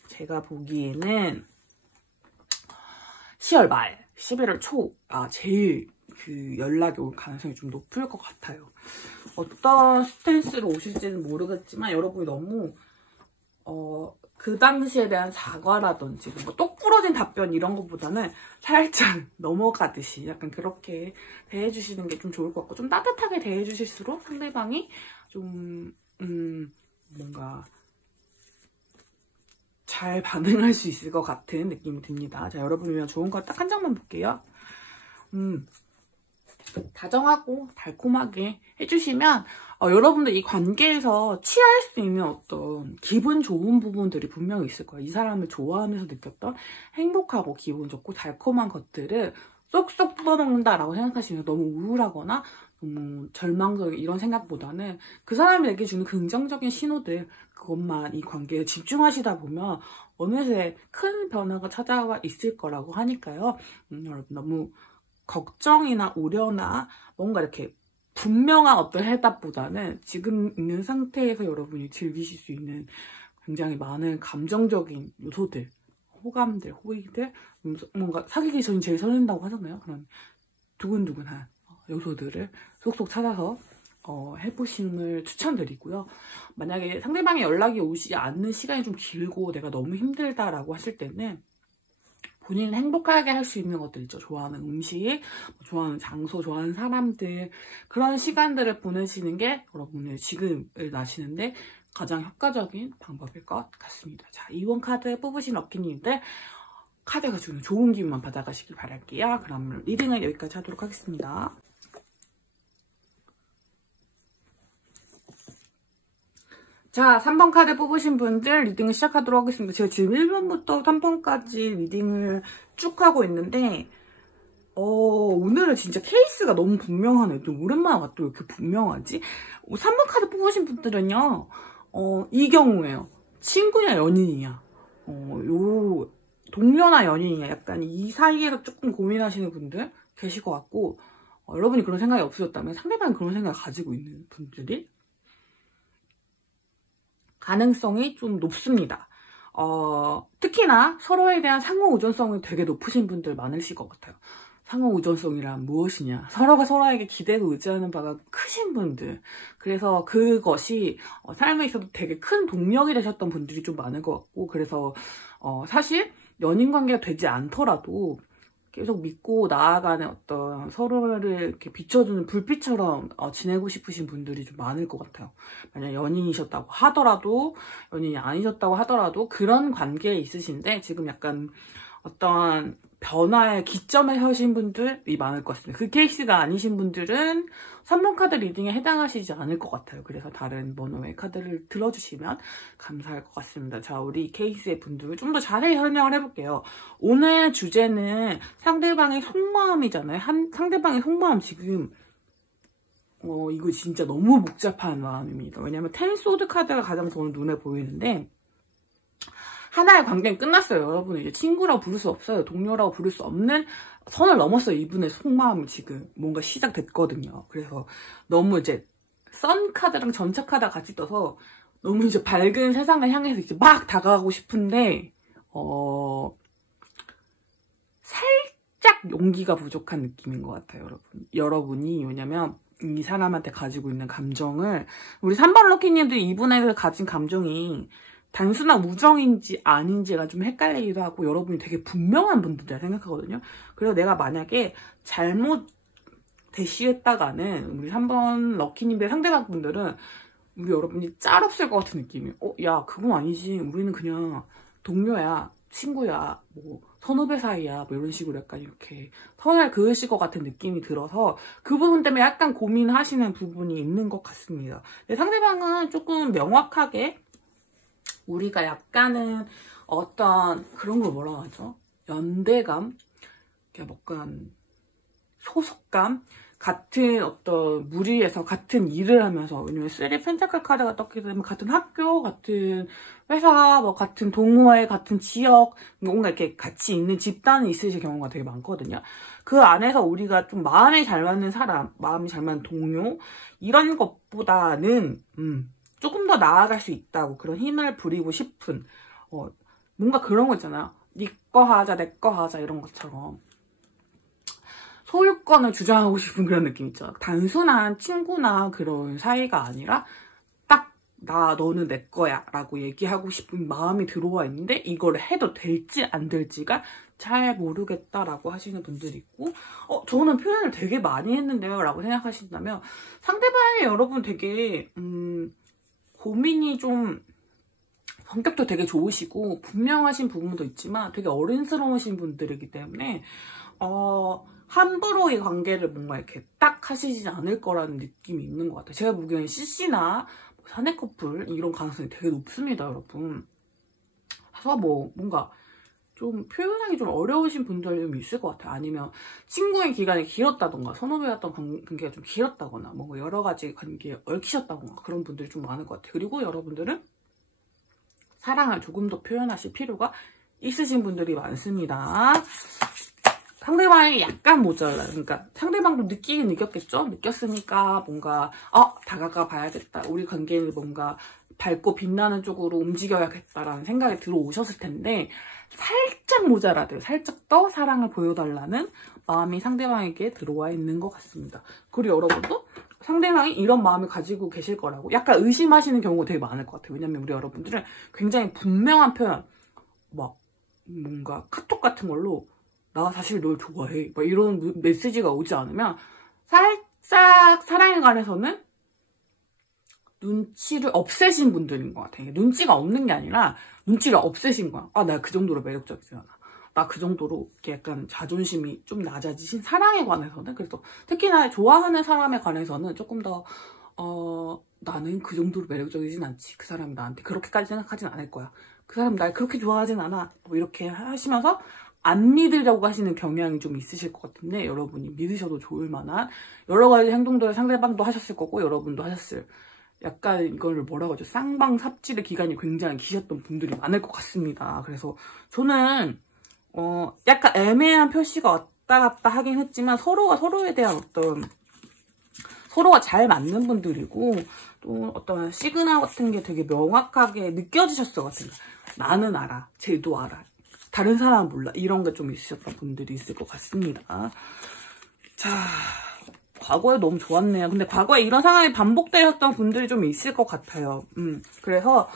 제가 보기에는 10월 말, 11월 초가 제일 그 연락이 올 가능성이 좀 높을 것 같아요. 어떤 스탠스로 오실지는 모르겠지만 여러분이 너무 그 당시에 대한 사과라든지 뭔가 똑부러진 답변 이런 것보다는 살짝 넘어가듯이 약간 그렇게 대해주시는 게 좀 좋을 것 같고 좀 따뜻하게 대해주실수록 상대방이 좀 뭔가 잘 반응할 수 있을 것 같은 느낌이 듭니다. 자, 여러분을 위한 좋은 거 딱 한 장만 볼게요. 다정하고 달콤하게 해주시면 여러분들 이 관계에서 취할 수 있는 어떤 기분 좋은 부분들이 분명히 있을 거예요. 이 사람을 좋아하면서 느꼈던 행복하고 기분 좋고 달콤한 것들을 쏙쏙 뜯어먹는다라고 생각하시면 너무 우울하거나 너무 절망적인 이런 생각보다는 그 사람에게 주는 긍정적인 신호들 그것만 이 관계에 집중하시다 보면 어느새 큰 변화가 찾아와 있을 거라고 하니까요. 여러분 너무 걱정이나 우려나 뭔가 이렇게 분명한 어떤 해답보다는 지금 있는 상태에서 여러분이 즐기실 수 있는 굉장히 많은 감정적인 요소들, 호감들, 호의들, 뭔가 사귀기 전이 제일 설렌다고 하잖아요. 그런 두근두근한 요소들을 쏙쏙 찾아서 해보심을 추천드리고요. 만약에 상대방의 연락이 오지 않는 시간이 좀 길고 내가 너무 힘들다라고 하실 때는 본인을 행복하게 할 수 있는 것들 있죠. 좋아하는 음식, 좋아하는 장소, 좋아하는 사람들 그런 시간들을 보내시는 게 여러분의 지금을 나시는데 가장 효과적인 방법일 것 같습니다. 자, 2번 카드 뽑으신 럭키님들 카드가 주는 좋은 기운만 받아가시길 바랄게요. 그럼 리딩을 여기까지 하도록 하겠습니다. 자, 3번 카드 뽑으신 분들 리딩을 시작하도록 하겠습니다. 제가 지금 1번부터 3번까지 리딩을 쭉 하고 있는데 오늘은 진짜 케이스가 너무 분명하네. 좀 오랜만에 왔다 왜 이렇게 분명하지? 3번 카드 뽑으신 분들은요. 이 경우에요. 친구냐 연인이냐. 동료나 연인이냐. 약간 이 사이에서 조금 고민하시는 분들 계실 것 같고 여러분이 그런 생각이 없으셨다면 상대방이 그런 생각을 가지고 있는 분들이 가능성이 좀 높습니다. 특히나 서로에 대한 상호 의존성이 되게 높으신 분들 많으실 것 같아요. 상호 의존성이란 무엇이냐? 서로가 서로에게 기대고 의지하는 바가 크신 분들. 그래서 그것이 삶에 있어도 되게 큰 동력이 되셨던 분들이 좀 많은 것 같고, 그래서 사실 연인 관계가 되지 않더라도 계속 믿고 나아가는 어떤 서로를 이렇게 비춰주는 불빛처럼 지내고 싶으신 분들이 좀 많을 것 같아요. 만약 연인이셨다고 하더라도, 연인이 아니셨다고 하더라도 그런 관계에 있으신데 지금 약간 어떤 변화의 기점에 서신 분들이 많을 것 같습니다. 그 케이스가 아니신 분들은 3번 카드 리딩에 해당하시지 않을 것 같아요. 그래서 다른 번호의 카드를 들어주시면 감사할 것 같습니다. 자, 우리 케이스의 분들을 좀 더 자세히 설명을 해볼게요. 오늘 주제는 상대방의 속마음이잖아요. 상대방의 속마음 지금 이거 진짜 너무 복잡한 마음입니다. 왜냐면 텐 소드 카드가 가장 저는 눈에 보이는데 하나의 관계는 끝났어요. 여러분은 이제 친구라고 부를 수 없어요. 동료라고 부를 수 없는 선을 넘었어요. 이분의 속마음이 지금 뭔가 시작됐거든요. 그래서 너무 이제 선 카드랑 전차 카드가 같이 떠서 너무 이제 밝은 세상을 향해서 이제 막 다가가고 싶은데 살짝 용기가 부족한 느낌인 것 같아요. 여러분이 왜냐면 이 사람한테 가지고 있는 감정을 우리 3번 럭키님들이 이분에게 가진 감정이 단순한 우정인지 아닌지가 좀 헷갈리기도 하고 여러분이 되게 분명한 분들이라 생각하거든요. 그래서 내가 만약에 잘못 대시했다가는 우리 3번 럭키님들 상대방 분들은 우리 여러분이 짤없을 것 같은 느낌이에요. 야 그건 아니지. 우리는 그냥 동료야, 친구야, 뭐 선후배 사이야, 뭐 이런 식으로 약간 이렇게 선을 그으실 것 같은 느낌이 들어서 그 부분 때문에 약간 고민하시는 부분이 있는 것 같습니다. 근데 상대방은 조금 명확하게 우리가 약간은 어떤 그런 걸 뭐라고 하죠? 연대감? 약간 소속감? 같은 어떤 무리에서 같은 일을 하면서 왜냐면 3 펜타클 카드가 떴기 때문에 같은 학교, 같은 회사, 뭐 같은 동호회, 같은 지역 뭔가 이렇게 같이 있는 집단이 있으실 경우가 되게 많거든요. 그 안에서 우리가 좀 마음이 잘 맞는 사람, 마음이 잘 맞는 동료 이런 것보다는 조금 더 나아갈 수 있다고 그런 힘을 부리고 싶은 뭔가 그런 거 있잖아요. 네 거 하자, 내 거 하자 이런 것처럼 소유권을 주장하고 싶은 그런 느낌 있죠. 단순한 친구나 그런 사이가 아니라 딱 너는 내 거야 라고 얘기하고 싶은 마음이 들어와 있는데 이걸 해도 될지 안 될지가 잘 모르겠다라고 하시는 분들이 있고 저는 표현을 되게 많이 했는데요 라고 생각하신다면 상대방이 여러분 되게 고민이 좀 성격도 되게 좋으시고 분명하신 부분도 있지만 되게 어른스러우신 분들이기 때문에 함부로 이 관계를 뭔가 이렇게 딱 하시지 않을 거라는 느낌이 있는 것 같아요. 제가 보기에는 CC나 사내 커플 이런 가능성이 되게 높습니다, 여러분. 그래서 뭐 뭔가 좀 표현하기 좀 어려우신 분들이 좀 있을 것 같아요. 아니면 친구의 기간이 길었다던가 선후배였던 관계가 좀 길었다거나 뭔가 여러 가지 관계에 얽히셨다거나 그런 분들이 좀 많은 것 같아요. 그리고 여러분들은 사랑을 조금 더 표현하실 필요가 있으신 분들이 많습니다. 상대방이 약간 모자라요. 그러니까 상대방도 느끼긴 느꼈겠죠? 느꼈으니까 뭔가 다가가 봐야겠다. 우리 관계를 뭔가 밝고 빛나는 쪽으로 움직여야겠다라는 생각이 들어오셨을 텐데 살짝 모자라대요. 살짝 더 사랑을 보여달라는 마음이 상대방에게 들어와 있는 것 같습니다. 그리고 여러분도 상대방이 이런 마음을 가지고 계실 거라고 약간 의심하시는 경우가 되게 많을 것 같아요. 왜냐면 우리 여러분들은 굉장히 분명한 표현 막 뭔가 카톡 같은 걸로 나 사실 널 좋아해 막 이런 메시지가 오지 않으면 살짝 사랑에 관해서는 눈치를 없애신 분들인 것 같아요. 눈치가 없는 게 아니라 눈치를 없애신 거야. 나 그 정도로 매력적이지 않아. 나 그 정도로 이렇게 약간 자존심이 좀 낮아지신 사랑에 관해서는 그래서 특히나 좋아하는 사람에 관해서는 조금 더 나는 그 정도로 매력적이진 않지. 그 사람이 나한테 그렇게까지 생각하진 않을 거야. 그 사람 날 그렇게 좋아하진 않아. 뭐 이렇게 하시면서 안 믿으려고 하시는 경향이 좀 있으실 것 같은데 여러분이 믿으셔도 좋을 만한 여러 가지 행동들을 상대방도 하셨을 거고 여러분도 하셨을 약간 이거를 뭐라고 하죠? 쌍방삽질의 기간이 굉장히 기셨던 분들이 많을 것 같습니다. 그래서 저는 약간 애매한 표시가 왔다 갔다 하긴 했지만 서로가 서로에 대한 어떤 서로가 잘 맞는 분들이고 또 어떤 시그널 같은 게 되게 명확하게 느껴지셨을 것 같아요. 나는 알아, 쟤도 알아, 다른 사람은 몰라, 이런 게 좀 있으셨던 분들이 있을 것 같습니다. 자, 과거에 너무 좋았네요. 근데 과거에 이런 상황이 반복되었던 분들이 좀 있을 것 같아요. 그래서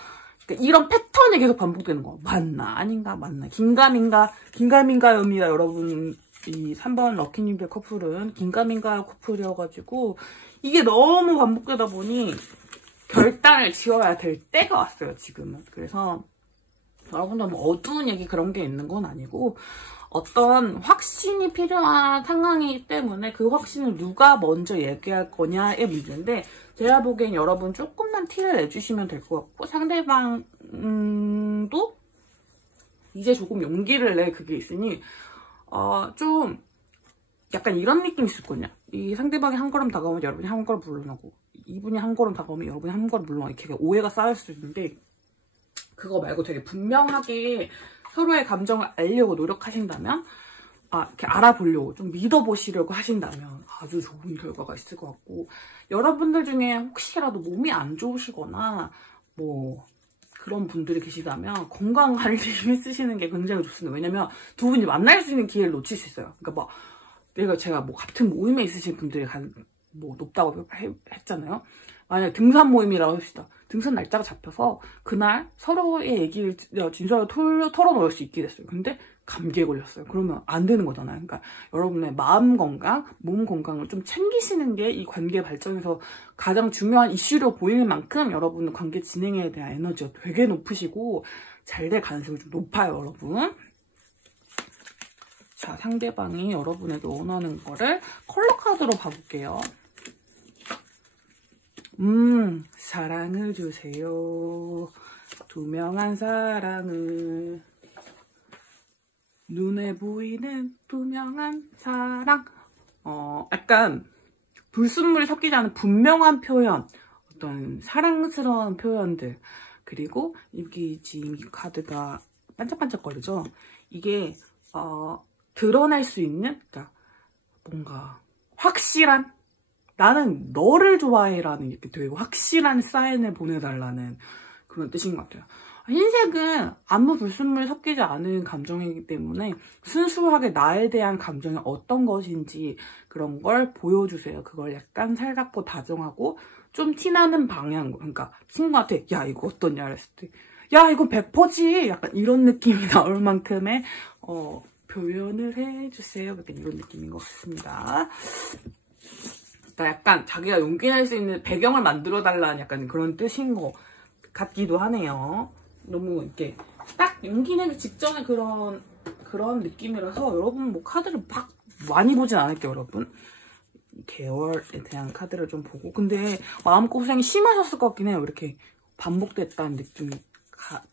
이런 패턴이 계속 반복되는 거. 맞나 아닌가, 맞나 긴가민가요입니다. 여러분, 이 3번 럭키님들 커플은 긴가민가요 커플이어가지고 이게 너무 반복되다 보니 결단을 지어야 될 때가 왔어요, 지금은. 그래서 여러분들 뭐 어두운 얘기 그런 게 있는 건 아니고 어떤 확신이 필요한 상황이기 때문에 그 확신을 누가 먼저 얘기할 거냐의 문제인데, 제가 보기엔 여러분 조금만 티를 내주시면 될 것 같고, 상대방도 이제 조금 용기를 내 그게 있으니 좀 약간 이런 느낌이 있을 거냐. 이 상대방이 한 걸음 다가오면 여러분이 한 걸음 물러나고, 이분이 한 걸음 다가오면 여러분이 한 걸음 물러나고, 이렇게 오해가 쌓일 수 있는데, 그거 말고 되게 분명하게 서로의 감정을 알려고 노력하신다면, 이렇게 알아보려고 좀 믿어보시려고 하신다면 아주 좋은 결과가 있을 것 같고, 여러분들 중에 혹시라도 몸이 안 좋으시거나 뭐 그런 분들이 계시다면 건강관리에 힘을 쓰시는 게 굉장히 좋습니다. 왜냐면 두 분이 만날 수 있는 기회를 놓칠 수 있어요. 그러니까 제가 뭐 같은 모임에 있으신 분들이 뭐 높다고 했잖아요. 만약에 등산 모임이라고 합시다. 등산 날짜가 잡혀서 그날 서로의 얘기를 진솔하게 털어놓을 수 있게 됐어요. 근데 감기에 걸렸어요. 그러면 안 되는 거잖아요. 그러니까 여러분의 마음 건강, 몸 건강을 좀 챙기시는 게 이 관계 발전에서 가장 중요한 이슈로 보이는 만큼 여러분의 관계 진행에 대한 에너지가 되게 높으시고 잘 될 가능성이 좀 높아요, 여러분. 자, 상대방이 여러분에게 원하는 거를 컬러 카드로 봐볼게요. 사랑을 주세요. 투명한 사랑을. 눈에 보이는 투명한 사랑. 약간 불순물이 섞이지 않은 분명한 표현, 어떤 사랑스러운 표현들, 그리고 여기 지금 이 카드가 반짝반짝거리죠? 이게 드러날 수 있는, 그러니까 뭔가 확실한, 나는 너를 좋아해라는 이렇게 되게 확실한 사인을 보내달라는 그런 뜻인 것 같아요. 흰색은 아무 불순물 섞이지 않은 감정이기 때문에 순수하게 나에 대한 감정이 어떤 것인지 그런 걸 보여주세요. 그걸 약간 살갑고 다정하고 좀 티나는 방향으로. 그러니까 친구한테 야 이거 어떠냐 했을 때 야 이거 100%지 약간 이런 느낌이 나올 만큼의 표현을 해주세요. 약간 이런 느낌인 것 같습니다. 약간 자기가 용기 낼 수 있는 배경을 만들어 달라는 약간 그런 뜻인 것 같기도 하네요. 너무 이렇게 딱 용기 내기 직전에 그런 느낌이라서 여러분 뭐 카드를 막 많이 보진 않을게요, 여러분. 계월에 대한 카드를 좀 보고. 근데 마음고생이 심하셨을 것 같긴 해요. 이렇게 반복됐다는 느낌이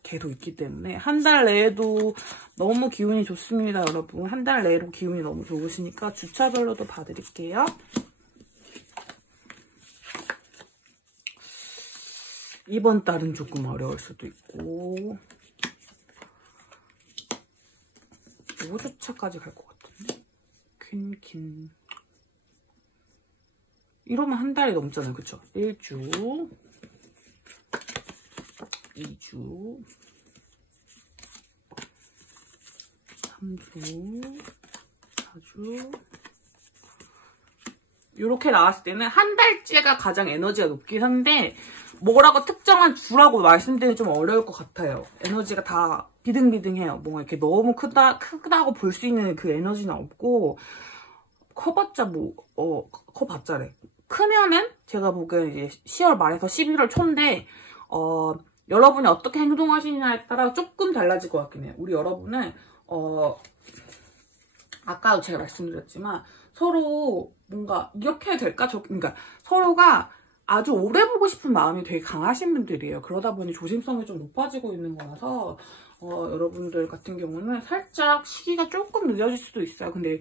계속 있기 때문에 한 달 내에도 너무 기운이 좋습니다, 여러분. 한 달 내로 기운이 너무 좋으시니까 주차별로도 봐드릴게요. 이번 달은 조금 어려울 수도 있고 5주차까지 갈 것 같은데 퀸 이러면 한 달이 넘잖아요, 그쵸? 1주 2주 3주 4주 이렇게 나왔을 때는 한 달째가 가장 에너지가 높긴 한데 뭐라고 특정한 주라고 말씀드리기 좀 어려울 것 같아요. 에너지가 다 비등비등해요. 뭔가 이렇게 너무 크다고 볼 수 있는 그 에너지는 없고, 커봤자 커봤자래. 크면은 제가 보기엔 이제 10월 말에서 11월 초인데, 여러분이 어떻게 행동하시냐에 따라 조금 달라질 것 같긴 해요. 우리 여러분은, 아까도 제가 말씀드렸지만, 서로 뭔가 이렇게 해야 될까? 그러니까 서로가 아주 오래 보고 싶은 마음이 되게 강하신 분들이에요. 그러다 보니 조심성이 좀 높아지고 있는 거라서 여러분들 같은 경우는 살짝 시기가 조금 늦어질 수도 있어요. 근데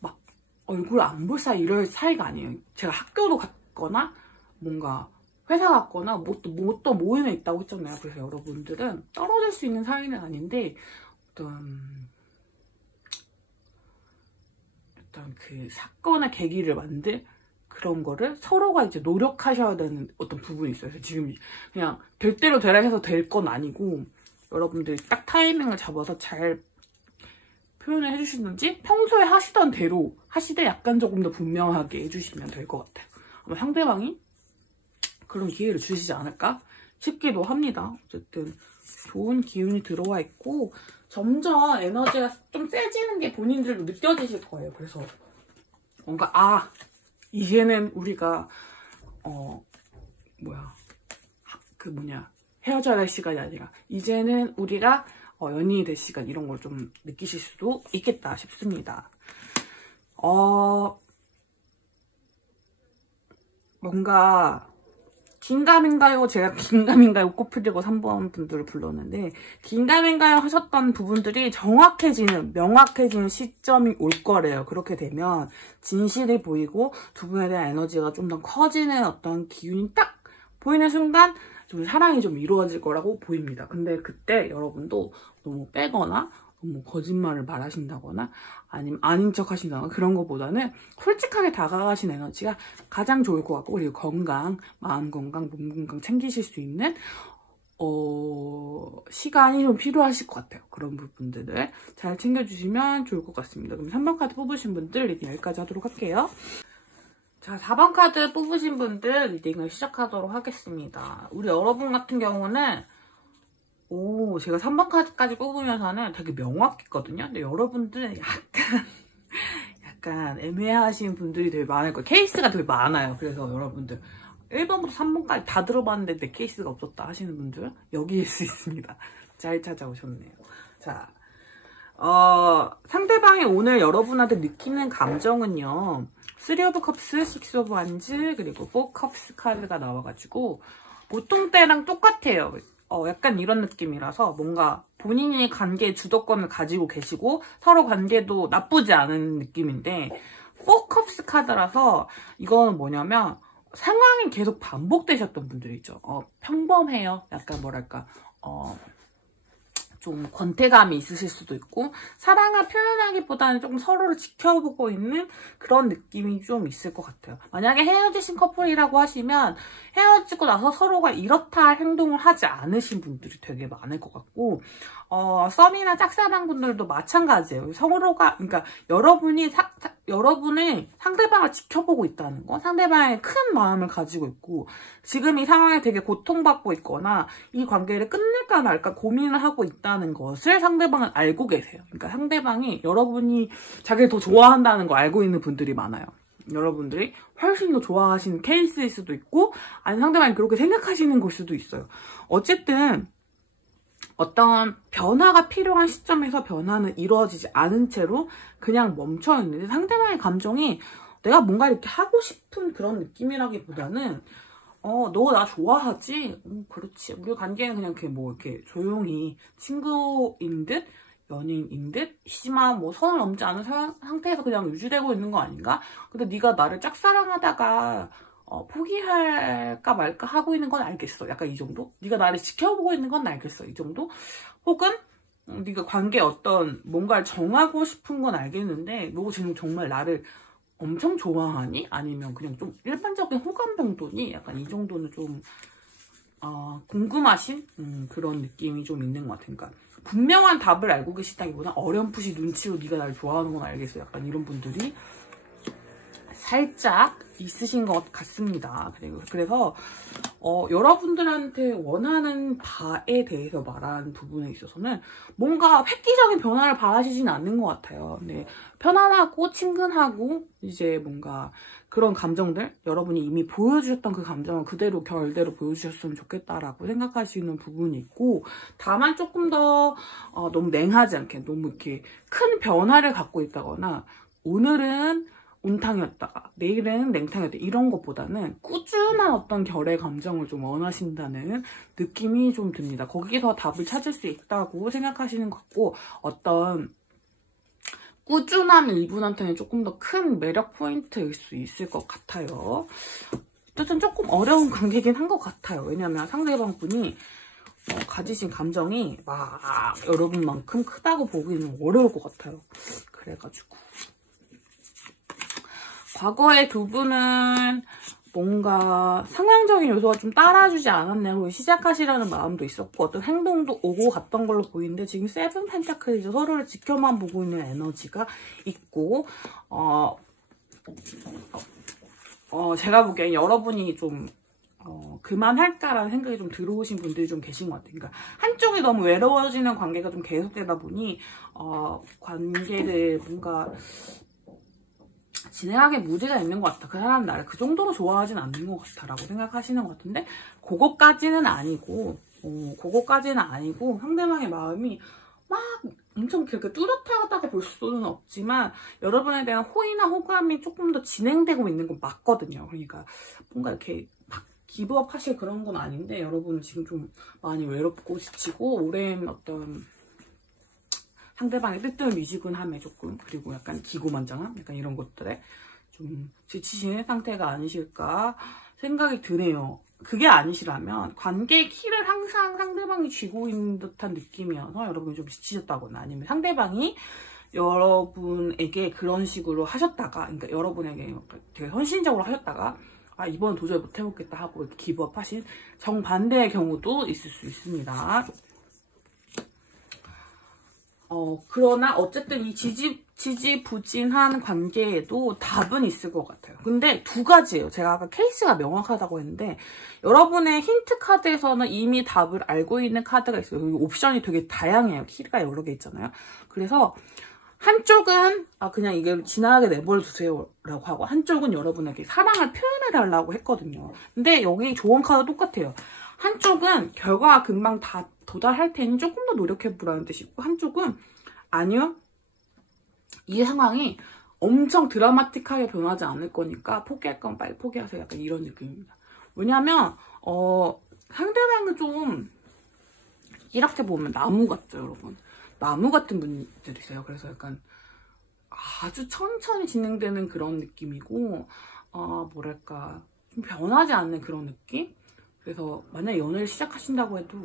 막 얼굴 안 볼 사이 이럴 사이가 아니에요. 제가 학교도 갔거나 뭔가 회사 갔거나 또 모임에 있다고 했잖아요. 그래서 여러분들은 떨어질 수 있는 사이는 아닌데 어떤 어떤 그 사건의 계기를 만들 그런 거를 서로가 이제 노력하셔야 되는 어떤 부분이 있어요. 그래서 지금 그냥 될 대로 되라 해서 될 건 아니고 여러분들이 딱 타이밍을 잡아서 잘 표현을 해주시는지 평소에 하시던 대로 하시되 약간 조금 더 분명하게 해주시면 될 것 같아요. 아마 상대방이 그런 기회를 주시지 않을까 싶기도 합니다. 어쨌든 좋은 기운이 들어와 있고 점점 에너지가 좀 세지는 게 본인들도 느껴지실 거예요. 그래서 뭔가 이제는 우리가 헤어져야 할 시간이 아니라 이제는 우리가 연인이 될 시간 이런 걸 좀 느끼실 수도 있겠다 싶습니다. 뭔가 긴가민가요? 제가 긴가민가요 꽃피디고 3번 분들을 불렀는데 긴가민가요 하셨던 부분들이 명확해지는 시점이 올 거래요. 그렇게 되면 진실이 보이고 두 분에 대한 에너지가 좀 더 커지는 어떤 기운이 딱 보이는 순간 좀 사랑이 좀 이루어질 거라고 보입니다. 근데 그때 여러분도 너무 빼거나 너무 거짓말을 말하신다거나 아니면 아닌 척 하신다거나 그런 것보다는 솔직하게 다가가신 에너지가 가장 좋을 것 같고 그리고 건강, 마음 건강, 몸 건강 챙기실 수 있는 시간이 좀 필요하실 것 같아요. 그런 부분들을 잘 챙겨주시면 좋을 것 같습니다. 그럼 3번 카드 뽑으신 분들 리딩 여기까지 하도록 할게요. 자, 4번 카드 뽑으신 분들 리딩을 시작하도록 하겠습니다. 우리 여러분 같은 경우는 제가 3번 카드까지 뽑으면서는 되게 명확했거든요. 근데 여러분들은 약간 애매하신 분들이 되게 많을 거예요. 케이스가 되게 많아요. 그래서 여러분들 1번부터 3번까지 다 들어봤는데 내 케이스가 없었다 하시는 분들 여기일 수 있습니다. 잘 찾아오셨네요. 자, 상대방이 오늘 여러분한테 느끼는 감정은요. 3 of Cups, 6 of Wands, 그리고 4 Cups 카드가 나와가지고 보통 때랑 똑같아요. 약간 이런 느낌이라서 뭔가 본인이 관계의 주도권을 가지고 계시고 서로 관계도 나쁘지 않은 느낌인데 4 Cups 카드라서 이거는 뭐냐면 상황이 계속 반복되셨던 분들이 있죠. 평범해요. 약간 뭐랄까 좀 권태감이 있으실 수도 있고 사랑을 표현하기보다는 조금 서로를 지켜보고 있는 그런 느낌이 좀 있을 것 같아요. 만약에 헤어지신 커플이라고 하시면 헤어지고 나서 서로가 이렇다 할 행동을 하지 않으신 분들이 되게 많을 것 같고 썸이나 짝사랑 분들도 마찬가지예요. 서로가 그러니까 여러분이 상대방을 지켜보고 있다는 거, 상대방의 큰 마음을 가지고 있고 지금 이 상황에 되게 고통받고 있거나 이 관계를 끝낼까 말까 고민을 하고 있다는 것을 상대방은 알고 계세요. 그러니까 상대방이 여러분이 자기를 더 좋아한다는 거 알고 있는 분들이 많아요. 여러분들이 훨씬 더 좋아하시는 케이스일 수도 있고 아니 상대방이 그렇게 생각하시는 걸 수도 있어요. 어쨌든 어떤 변화가 필요한 시점에서 변화는 이루어지지 않은 채로 그냥 멈춰있는데 상대방의 감정이 내가 뭔가 이렇게 하고 싶은 그런 느낌이라기보다는 너 나 좋아하지? 그렇지. 우리 관계는 그냥 이렇게 조용히 친구인 듯 연인인 듯 하지만 선을 넘지 않은 상태에서 그냥 유지되고 있는 거 아닌가? 근데 네가 나를 짝사랑하다가 포기할까 말까 하고 있는 건 알겠어. 약간 이 정도? 네가 나를 지켜보고 있는 건 알겠어. 이 정도? 혹은 네가 관계에 어떤 뭔가를 정하고 싶은 건 알겠는데 너 지금 정말 나를 엄청 좋아하니? 아니면 그냥 좀 일반적인 호감 정도니? 약간 이 정도는 좀 궁금하신 그런 느낌이 좀 있는 것 같아요. 그러니까 분명한 답을 알고 계시다기보다 어렴풋이 눈치로 네가 나를 좋아하는 건 알겠어. 약간 이런 분들이 살짝 있으신 것 같습니다. 그래서 여러분들한테 원하는 바에 대해서 말하는 부분에 있어서는 뭔가 획기적인 변화를 바라시진 않는 것 같아요. 근데 편안하고 친근하고 이제 뭔가 그런 감정들 여러분이 이미 보여주셨던 그 감정을 그대로 결대로 보여주셨으면 좋겠다라고 생각하시는 부분이 있고 다만 조금 더 너무 냉하지 않게 너무 이렇게 큰 변화를 갖고 있다거나 오늘은 온탕이었다가 내일은 냉탕이었다 이런 것보다는 꾸준한 어떤 결의 감정을 좀 원하신다는 느낌이 좀 듭니다. 거기서 답을 찾을 수 있다고 생각하시는 것 같고 어떤 꾸준함이 이분한테는 조금 더 큰 매력 포인트일 수 있을 것 같아요. 어쨌든 조금 어려운 관계긴 한 것 같아요. 왜냐면 상대방 분이 가지신 감정이 막 여러분만큼 크다고 보기는 어려울 것 같아요. 그래가지고 과거에 두 분은 뭔가 상황적인 요소가 좀 따라주지 않았네요. 시작하시라는 마음도 있었고 어떤 행동도 오고 갔던 걸로 보이는데 지금 세븐 펜타클이죠. 서로를 지켜만 보고 있는 에너지가 있고 제가 보기엔 여러분이 좀 그만할까라는 생각이 좀 들어오신 분들이 좀 계신 것 같아요. 그러니까 한쪽이 너무 외로워지는 관계가 좀 계속되다 보니 관계를 뭔가 진행하기에 무리가 있는 것 같아. 그 사람은 나를 그 정도로 좋아하진 않는 것 같아 라고 생각하시는 것 같은데 그거까지는 아니고 상대방의 마음이 막 엄청 그렇게 뚜렷하다고 볼 수는 없지만 여러분에 대한 호의나 호감이 조금 더 진행되고 있는 건 맞거든요. 그러니까 뭔가 이렇게 막 기브업 하실 그런 건 아닌데 여러분은 지금 좀 많이 외롭고 지치고 오랜 어떤 상대방의 뜨뜻미지근함에 조금 그리고 약간 기고만장함 약간 이런 것들에 좀 지치시는 상태가 아니실까 생각이 드네요. 그게 아니시라면 관계의 키를 항상 상대방이 쥐고 있는 듯한 느낌이어서 여러분이 좀 지치셨다거나 아니면 상대방이 여러분에게 그런 식으로 하셨다가 그러니까 여러분에게 되게 헌신적으로 하셨다가 이번 도저히 못 해먹겠다 하고 이렇게 기브업 하신 정반대의 경우도 있을 수 있습니다. 그러나 어쨌든 이 지지부진한 관계에도 답은 있을 것 같아요. 근데 두 가지예요. 제가 아까 케이스가 명확하다고 했는데 여러분의 힌트 카드에서는 이미 답을 알고 있는 카드가 있어요. 옵션이 되게 다양해요. 키가 여러 개 있잖아요. 그래서 한쪽은 그냥 이게 지나가게 내버려두세요 라고 하고 한쪽은 여러분에게 사랑을 표현해달라고 했거든요. 근데 여기 조언 카드 똑같아요. 한쪽은 결과가 금방 다 도달할 테니 조금 더 노력해보라는 뜻이고 한쪽은 아니요. 이 상황이 엄청 드라마틱하게 변하지 않을 거니까 포기할 건 빨리 포기하세요. 약간 이런 느낌입니다. 왜냐면 상대방은 좀 이렇게 보면 나무 같죠, 여러분. 나무 같은 분들이세요. 그래서 약간 아주 천천히 진행되는 그런 느낌이고 뭐랄까 좀 변하지 않는 그런 느낌? 그래서 만약에 연애를 시작하신다고 해도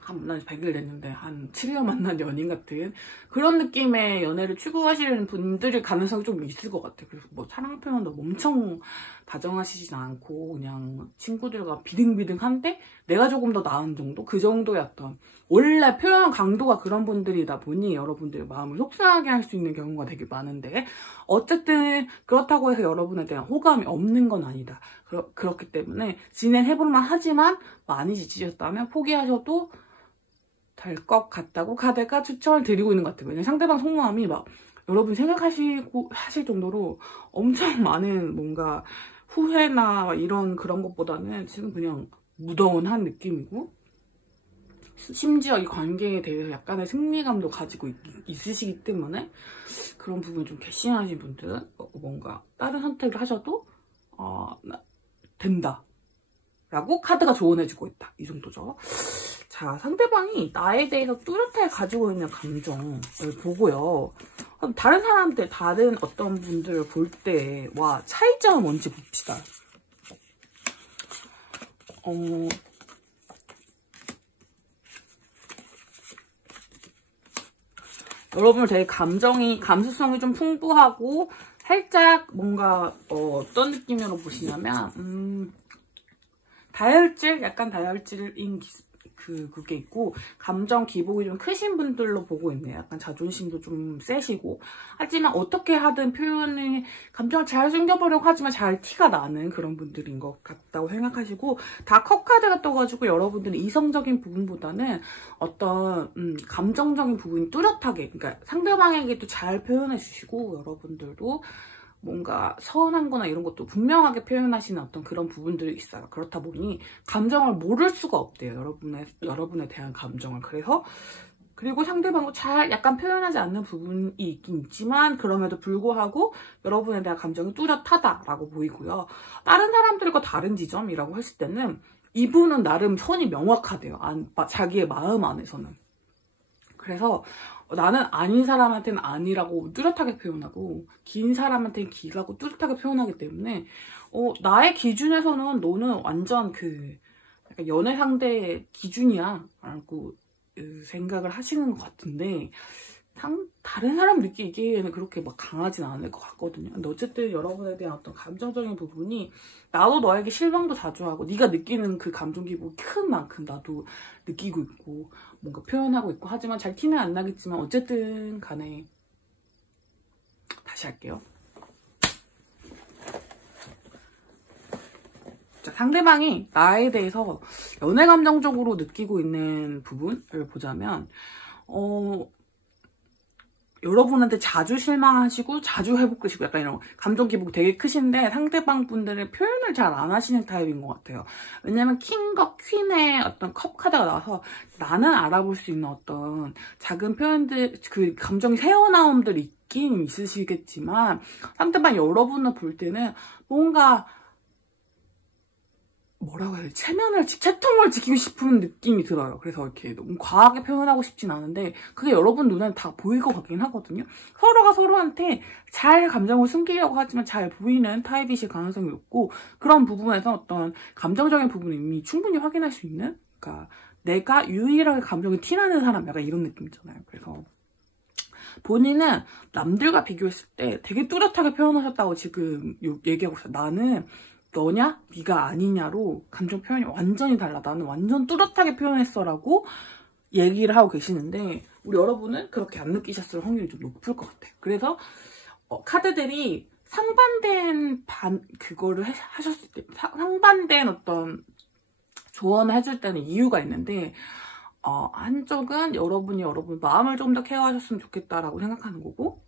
한 만난 지 100일 됐는데 한 7년 만난 연인 같은 그런 느낌의 연애를 추구하시는 분들일 가능성이 좀 있을 것 같아요. 그래서 뭐 사랑 표현도 엄청 다정하시진 않고 그냥 친구들과 비등비등한데 내가 조금 더 나은 정도? 그 정도의 어떤 원래 표현 강도가 그런 분들이다 보니 여러분들의 마음을 속상하게 할 수 있는 경우가 되게 많은데 어쨌든 그렇다고 해서 여러분에 대한 호감이 없는 건 아니다. 그렇기 때문에 진행해볼만 하지만 많이 지치셨다면 포기하셔도 될 것 같다고 카드가 추천을 드리고 있는 것 같아요. 왜냐면 상대방 속마음이 막 여러분 생각하시고 하실 정도로 엄청 많은 뭔가 후회나 이런 그런 것보다는 지금 그냥 무던한 느낌이고 심지어 이 관계에 대해서 약간의 승리감도 가지고 있으시기 때문에 그런 부분이 좀 괘씸하신 분들은 뭔가 다른 선택을 하셔도 된다 라고 카드가 조언해주고 있다. 이 정도죠. 자, 상대방이 나에 대해서 뚜렷하게 가지고 있는 감정을 보고요. 다른 사람들, 다른 어떤 분들을 볼 때와 차이점은 뭔지 봅시다. 여러분은 되게 감수성이 좀 풍부하고 살짝 뭔가 어떤 느낌으로 보시냐면 약간 다혈질인 그게 있고 감정 기복이 좀 크신 분들로 보고 있네요. 약간 자존심도 좀 세시고 하지만 어떻게 하든 표현을 감정을 잘 숨겨보려고 하지만 잘 티가 나는 그런 분들인 것 같다고 생각하시고 다 컵 카드가 떠가지고 여러분들은 이성적인 부분보다는 어떤 감정적인 부분이 뚜렷하게 그러니까 상대방에게도 잘 표현해 주시고 여러분들도 뭔가 서운한 거나 이런 것도 분명하게 표현하시는 어떤 그런 부분들이 있어요. 그렇다 보니 감정을 모를 수가 없대요. 여러분에 대한 감정을. 그리고 상대방도 잘 약간 표현하지 않는 부분이 있긴 있지만 그럼에도 불구하고 여러분에 대한 감정이 뚜렷하다라고 보이고요. 다른 사람들과 다른 지점이라고 했을 때는 이분은 나름 선이 명확하대요. 자기의 마음 안에서는. 그래서 나는 아닌 사람한테는 아니라고 뚜렷하게 표현하고 긴 사람한테는 기라고 뚜렷하게 표현하기 때문에 나의 기준에서는 너는 완전 약간 연애 상대의 기준이야 라고 생각을 하시는 것 같은데 다른 사람 느끼기에는 그렇게 막 강하진 않을 것 같거든요. 근데 어쨌든 여러분에 대한 어떤 감정적인 부분이 나도 너에게 실망도 자주 하고 네가 느끼는 그 감정 기복이 큰 만큼 나도 느끼고 있고 뭔가 표현하고 있고 하지만 잘 티는 안 나겠지만 어쨌든 간에 다시 할게요. 자, 상대방이 나에 대해서 연애 감정적으로 느끼고 있는 부분을 보자면 여러분한테 자주 실망하시고 자주 회복되시고 약간 이런 감정 기복이 되게 크신데 상대방 분들의 표현을 잘 안 하시는 타입인 것 같아요. 왜냐면 킹과 퀸의 어떤 컵 카드가 나와서 나는 알아볼 수 있는 어떤 작은 표현들, 그 감정이 새어나옴들이 있긴 있으시겠지만 상대방 여러분을 볼 때는 뭔가 뭐라고 해야 되지? 채통을 지키고 싶은 느낌이 들어요. 그래서 이렇게 너무 과하게 표현하고 싶진 않은데 그게 여러분 눈에는 다 보일 것 같긴 하거든요. 서로가 서로한테 잘 감정을 숨기려고 하지만 잘 보이는 타입이실 가능성이 높고 그런 부분에서 어떤 감정적인 부분을 이미 충분히 확인할 수 있는 그러니까 내가 유일하게 감정이 티나는 사람 약간 이런 느낌이잖아요. 그래서 본인은 남들과 비교했을 때 되게 뚜렷하게 표현하셨다고 지금 얘기하고 있어요. 나는 너냐? 네가 아니냐로 감정 표현이 완전히 달라. 나는 완전 뚜렷하게 표현했어 라고 얘기를 하고 계시는데 우리 여러분은 그렇게 안 느끼셨을 확률이 좀 높을 것 같아요. 그래서 카드들이 상반된 그거를 하셨을 때 상반된 어떤 조언을 해줄 때는 이유가 있는데 한쪽은 여러분 마음을 좀 더 케어하셨으면 좋겠다라고 생각하는 거고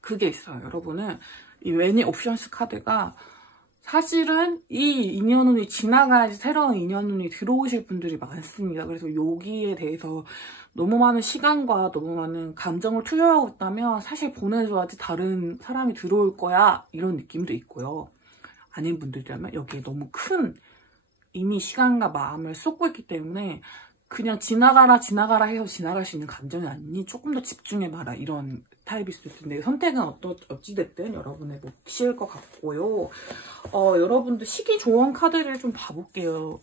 그게 있어요. 여러분은 이 매니 옵션스 카드가 사실은 이 인연운이 지나가야지 새로운 인연운이 들어오실 분들이 많습니다. 그래서 여기에 대해서 너무 많은 시간과 너무 많은 감정을 투여하고 있다면 사실 보내줘야지 다른 사람이 들어올 거야 이런 느낌도 있고요. 아닌 분들이라면 여기에 너무 큰 이미 시간과 마음을 쏟고 있기 때문에 그냥 지나가라 해서 지나갈 수 있는 감정이 아니니 조금 더 집중해봐라 이런 타입일 수도 있는데 선택은 어찌됐든 여러분의 몫일 것 같고요. 여러분들 시기 조언 카드를 좀 봐볼게요.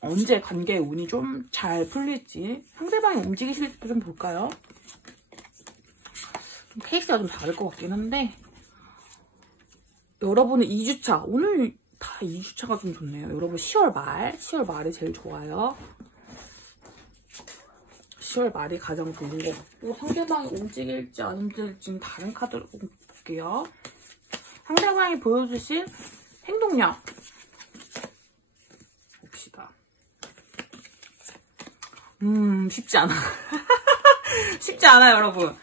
언제 관계의 운이 좀 잘 풀릴지 상대방이 움직이실 때 좀 볼까요? 좀 케이스가 좀 다를 것 같긴 한데 여러분의 2주차 오늘 다 2주차가 좀 좋네요. 여러분 10월 말이 제일 좋아요. 10월 말이 가장 좋은 것 같고 상대방이 움직일지 안 움직일지는 다른 카드를 볼게요. 상대방이 보여주실 행동력 봅시다. 쉽지 않아. 쉽지 않아요, 여러분.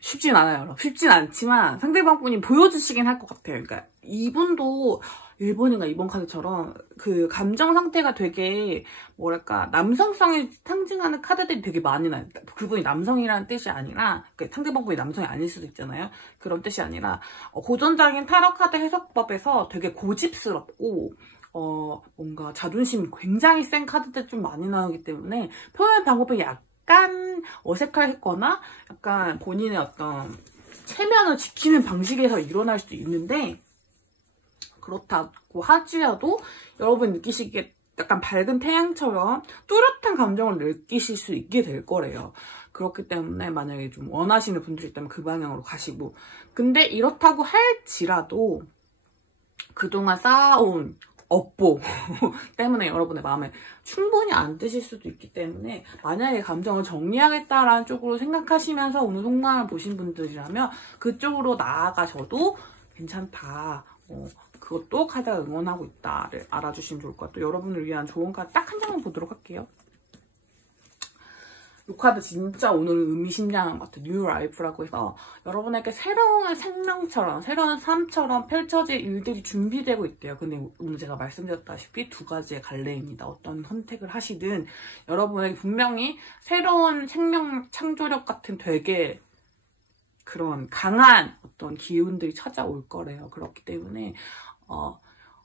쉽진 않아요, 여러분. 쉽진 않지만 상대방 분이 보여주시긴 할 것 같아요. 그러니까 이분도 1번인가 2번 카드처럼 그 감정 상태가 되게 뭐랄까 남성성을 상징하는 카드들이 되게 많이 나요. 그분이 남성이라는 뜻이 아니라 그러니까 상대방 분이 남성이 아닐 수도 있잖아요. 그런 뜻이 아니라 고전적인 타로 카드 해석법에서 되게 고집스럽고 뭔가 자존심이 굉장히 센 카드들 좀 많이 나오기 때문에 표현 방법이 약간 어색하겠거나 약간 본인의 어떤 체면을 지키는 방식에서 일어날 수도 있는데 그렇다고 하지라도 여러분 느끼시기에 약간 밝은 태양처럼 뚜렷한 감정을 느끼실 수 있게 될 거래요. 그렇기 때문에 만약에 좀 원하시는 분들이 있다면 그 방향으로 가시고 근데 이렇다고 할지라도 그동안 쌓아온 업보 때문에 여러분의 마음에 충분히 안 드실 수도 있기 때문에 만약에 감정을 정리하겠다라는 쪽으로 생각하시면서 오늘 속마음을 보신 분들이라면 그쪽으로 나아가셔도 괜찮다. 그것도 카드가 응원하고 있다를 알아주시면 좋을 것 같아요. 여러분을 위한 좋은 카드 딱 한 장만 보도록 할게요. 이 카드 진짜 오늘은 의미심장한 것 같아요. 뉴 라이프라고 해서 여러분에게 새로운 생명처럼 새로운 삶처럼 펼쳐질 일들이 준비되고 있대요. 근데 오늘 제가 말씀드렸다시피 두 가지의 갈래입니다. 어떤 선택을 하시든 여러분에게 분명히 새로운 생명 창조력 같은 되게 그런 강한 어떤 기운들이 찾아올 거래요. 그렇기 때문에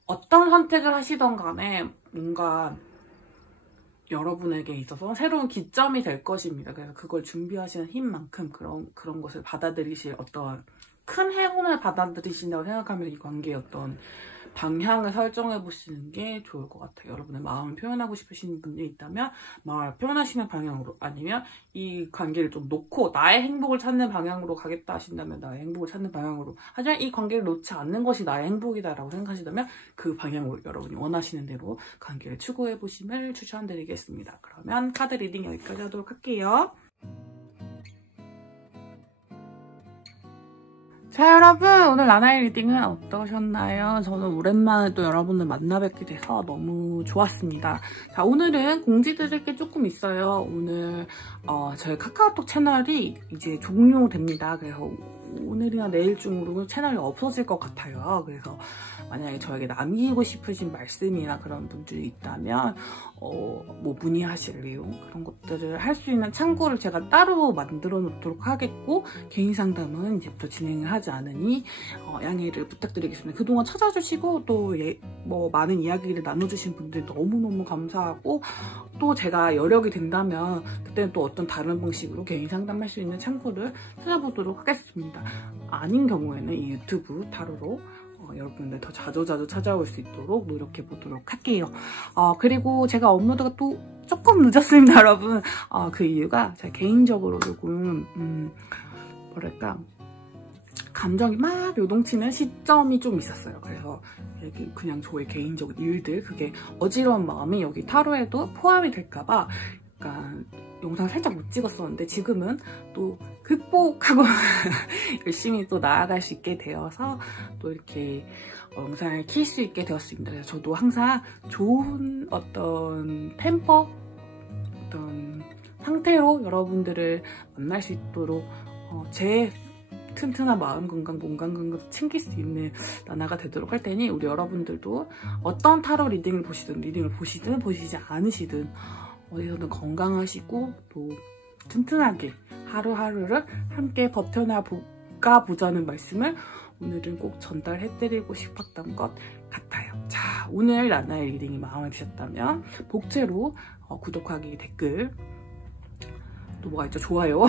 어떤 선택을 하시던 간에 뭔가 여러분에게 있어서 새로운 기점이 될 것입니다. 그래서 그걸 준비하시는 힘만큼 그런 것을 받아들이실 어떤 큰 행운을 받아들이신다고 생각하면 이 관계의 어떤 방향을 설정해 보시는 게 좋을 것 같아요. 여러분의 마음을 표현하고 싶으신 분이 있다면 마음을 표현하시는 방향으로, 아니면 이 관계를 좀 놓고 나의 행복을 찾는 방향으로 가겠다 하신다면 나의 행복을 찾는 방향으로, 하지만 이 관계를 놓지 않는 것이 나의 행복이다라고 생각하시다면 그 방향으로 여러분이 원하시는 대로 관계를 추구해 보심을 추천드리겠습니다. 그러면 카드 리딩 여기까지 하도록 할게요. 자, 여러분, 오늘 나나의 리딩은 어떠셨나요? 저는 오랜만에 또 여러분들 만나 뵙게 돼서 너무 좋았습니다. 자, 오늘은 공지 드릴 게 조금 있어요. 오늘 저희 카카오톡 채널이 이제 종료됩니다. 그래서 오늘이나 내일 중으로 채널이 없어질 것 같아요. 그래서 만약에 저에게 남기고 싶으신 말씀이나 그런 분들이 있다면 뭐 문의하실래요? 그런 것들을 할 수 있는 창구를 제가 따로 만들어 놓도록 하겠고, 개인 상담은 이제부터 진행을 하지 않으니 양해를 부탁드리겠습니다. 그동안 찾아주시고 또 뭐 많은 이야기를 나눠주신 분들 너무너무 감사하고, 또 제가 여력이 된다면 그때는 또 어떤 다른 방식으로 개인 상담할 수 있는 창구를 찾아보도록 하겠습니다. 아닌 경우에는 이 유튜브 타로로 여러분들 더 자주 찾아올 수 있도록 노력해 보도록 할게요. 그리고 제가 업로드가 또 조금 늦었습니다, 여러분. 그 이유가 제가 개인적으로 조금 뭐랄까, 감정이 막 요동치는 시점이 좀 있었어요. 그래서 여기 그냥 저의 개인적인 일들, 그게 어지러운 마음이 여기 타로에도 포함이 될까봐 약간 영상을 살짝 못 찍었었는데, 지금은 또 극복하고 열심히 또 나아갈 수 있게 되어서 또 이렇게 영상을 킬 수 있게 되었습니다. 그래서 저도 항상 좋은 어떤 템퍼, 어떤 상태로 여러분들을 만날 수 있도록 제 튼튼한 마음 건강, 몸 건강을 챙길 수 있는 나나가 되도록 할 테니, 우리 여러분들도 어떤 타로 리딩을 보시든 보시지 않으시든 어디서든 건강하시고 또 튼튼하게 하루하루를 함께 버텨나가 보자는 말씀을 오늘은 꼭 전달해드리고 싶었던 것 같아요. 자, 오늘 나나의 리딩이 마음에 드셨다면 복제로 구독하기, 댓글, 또 뭐가 있죠? 좋아요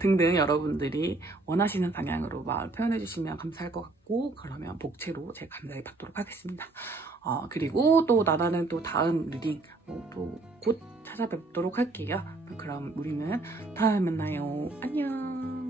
등등 여러분들이 원하시는 방향으로 마음을 표현해주시면 감사할 것 같고, 그러면 복채로 제가 감사히 받도록 하겠습니다. 그리고 또 나나는 또 다음 리딩 또 곧 찾아뵙도록 할게요. 그럼 우리는 다음에 만나요. 안녕.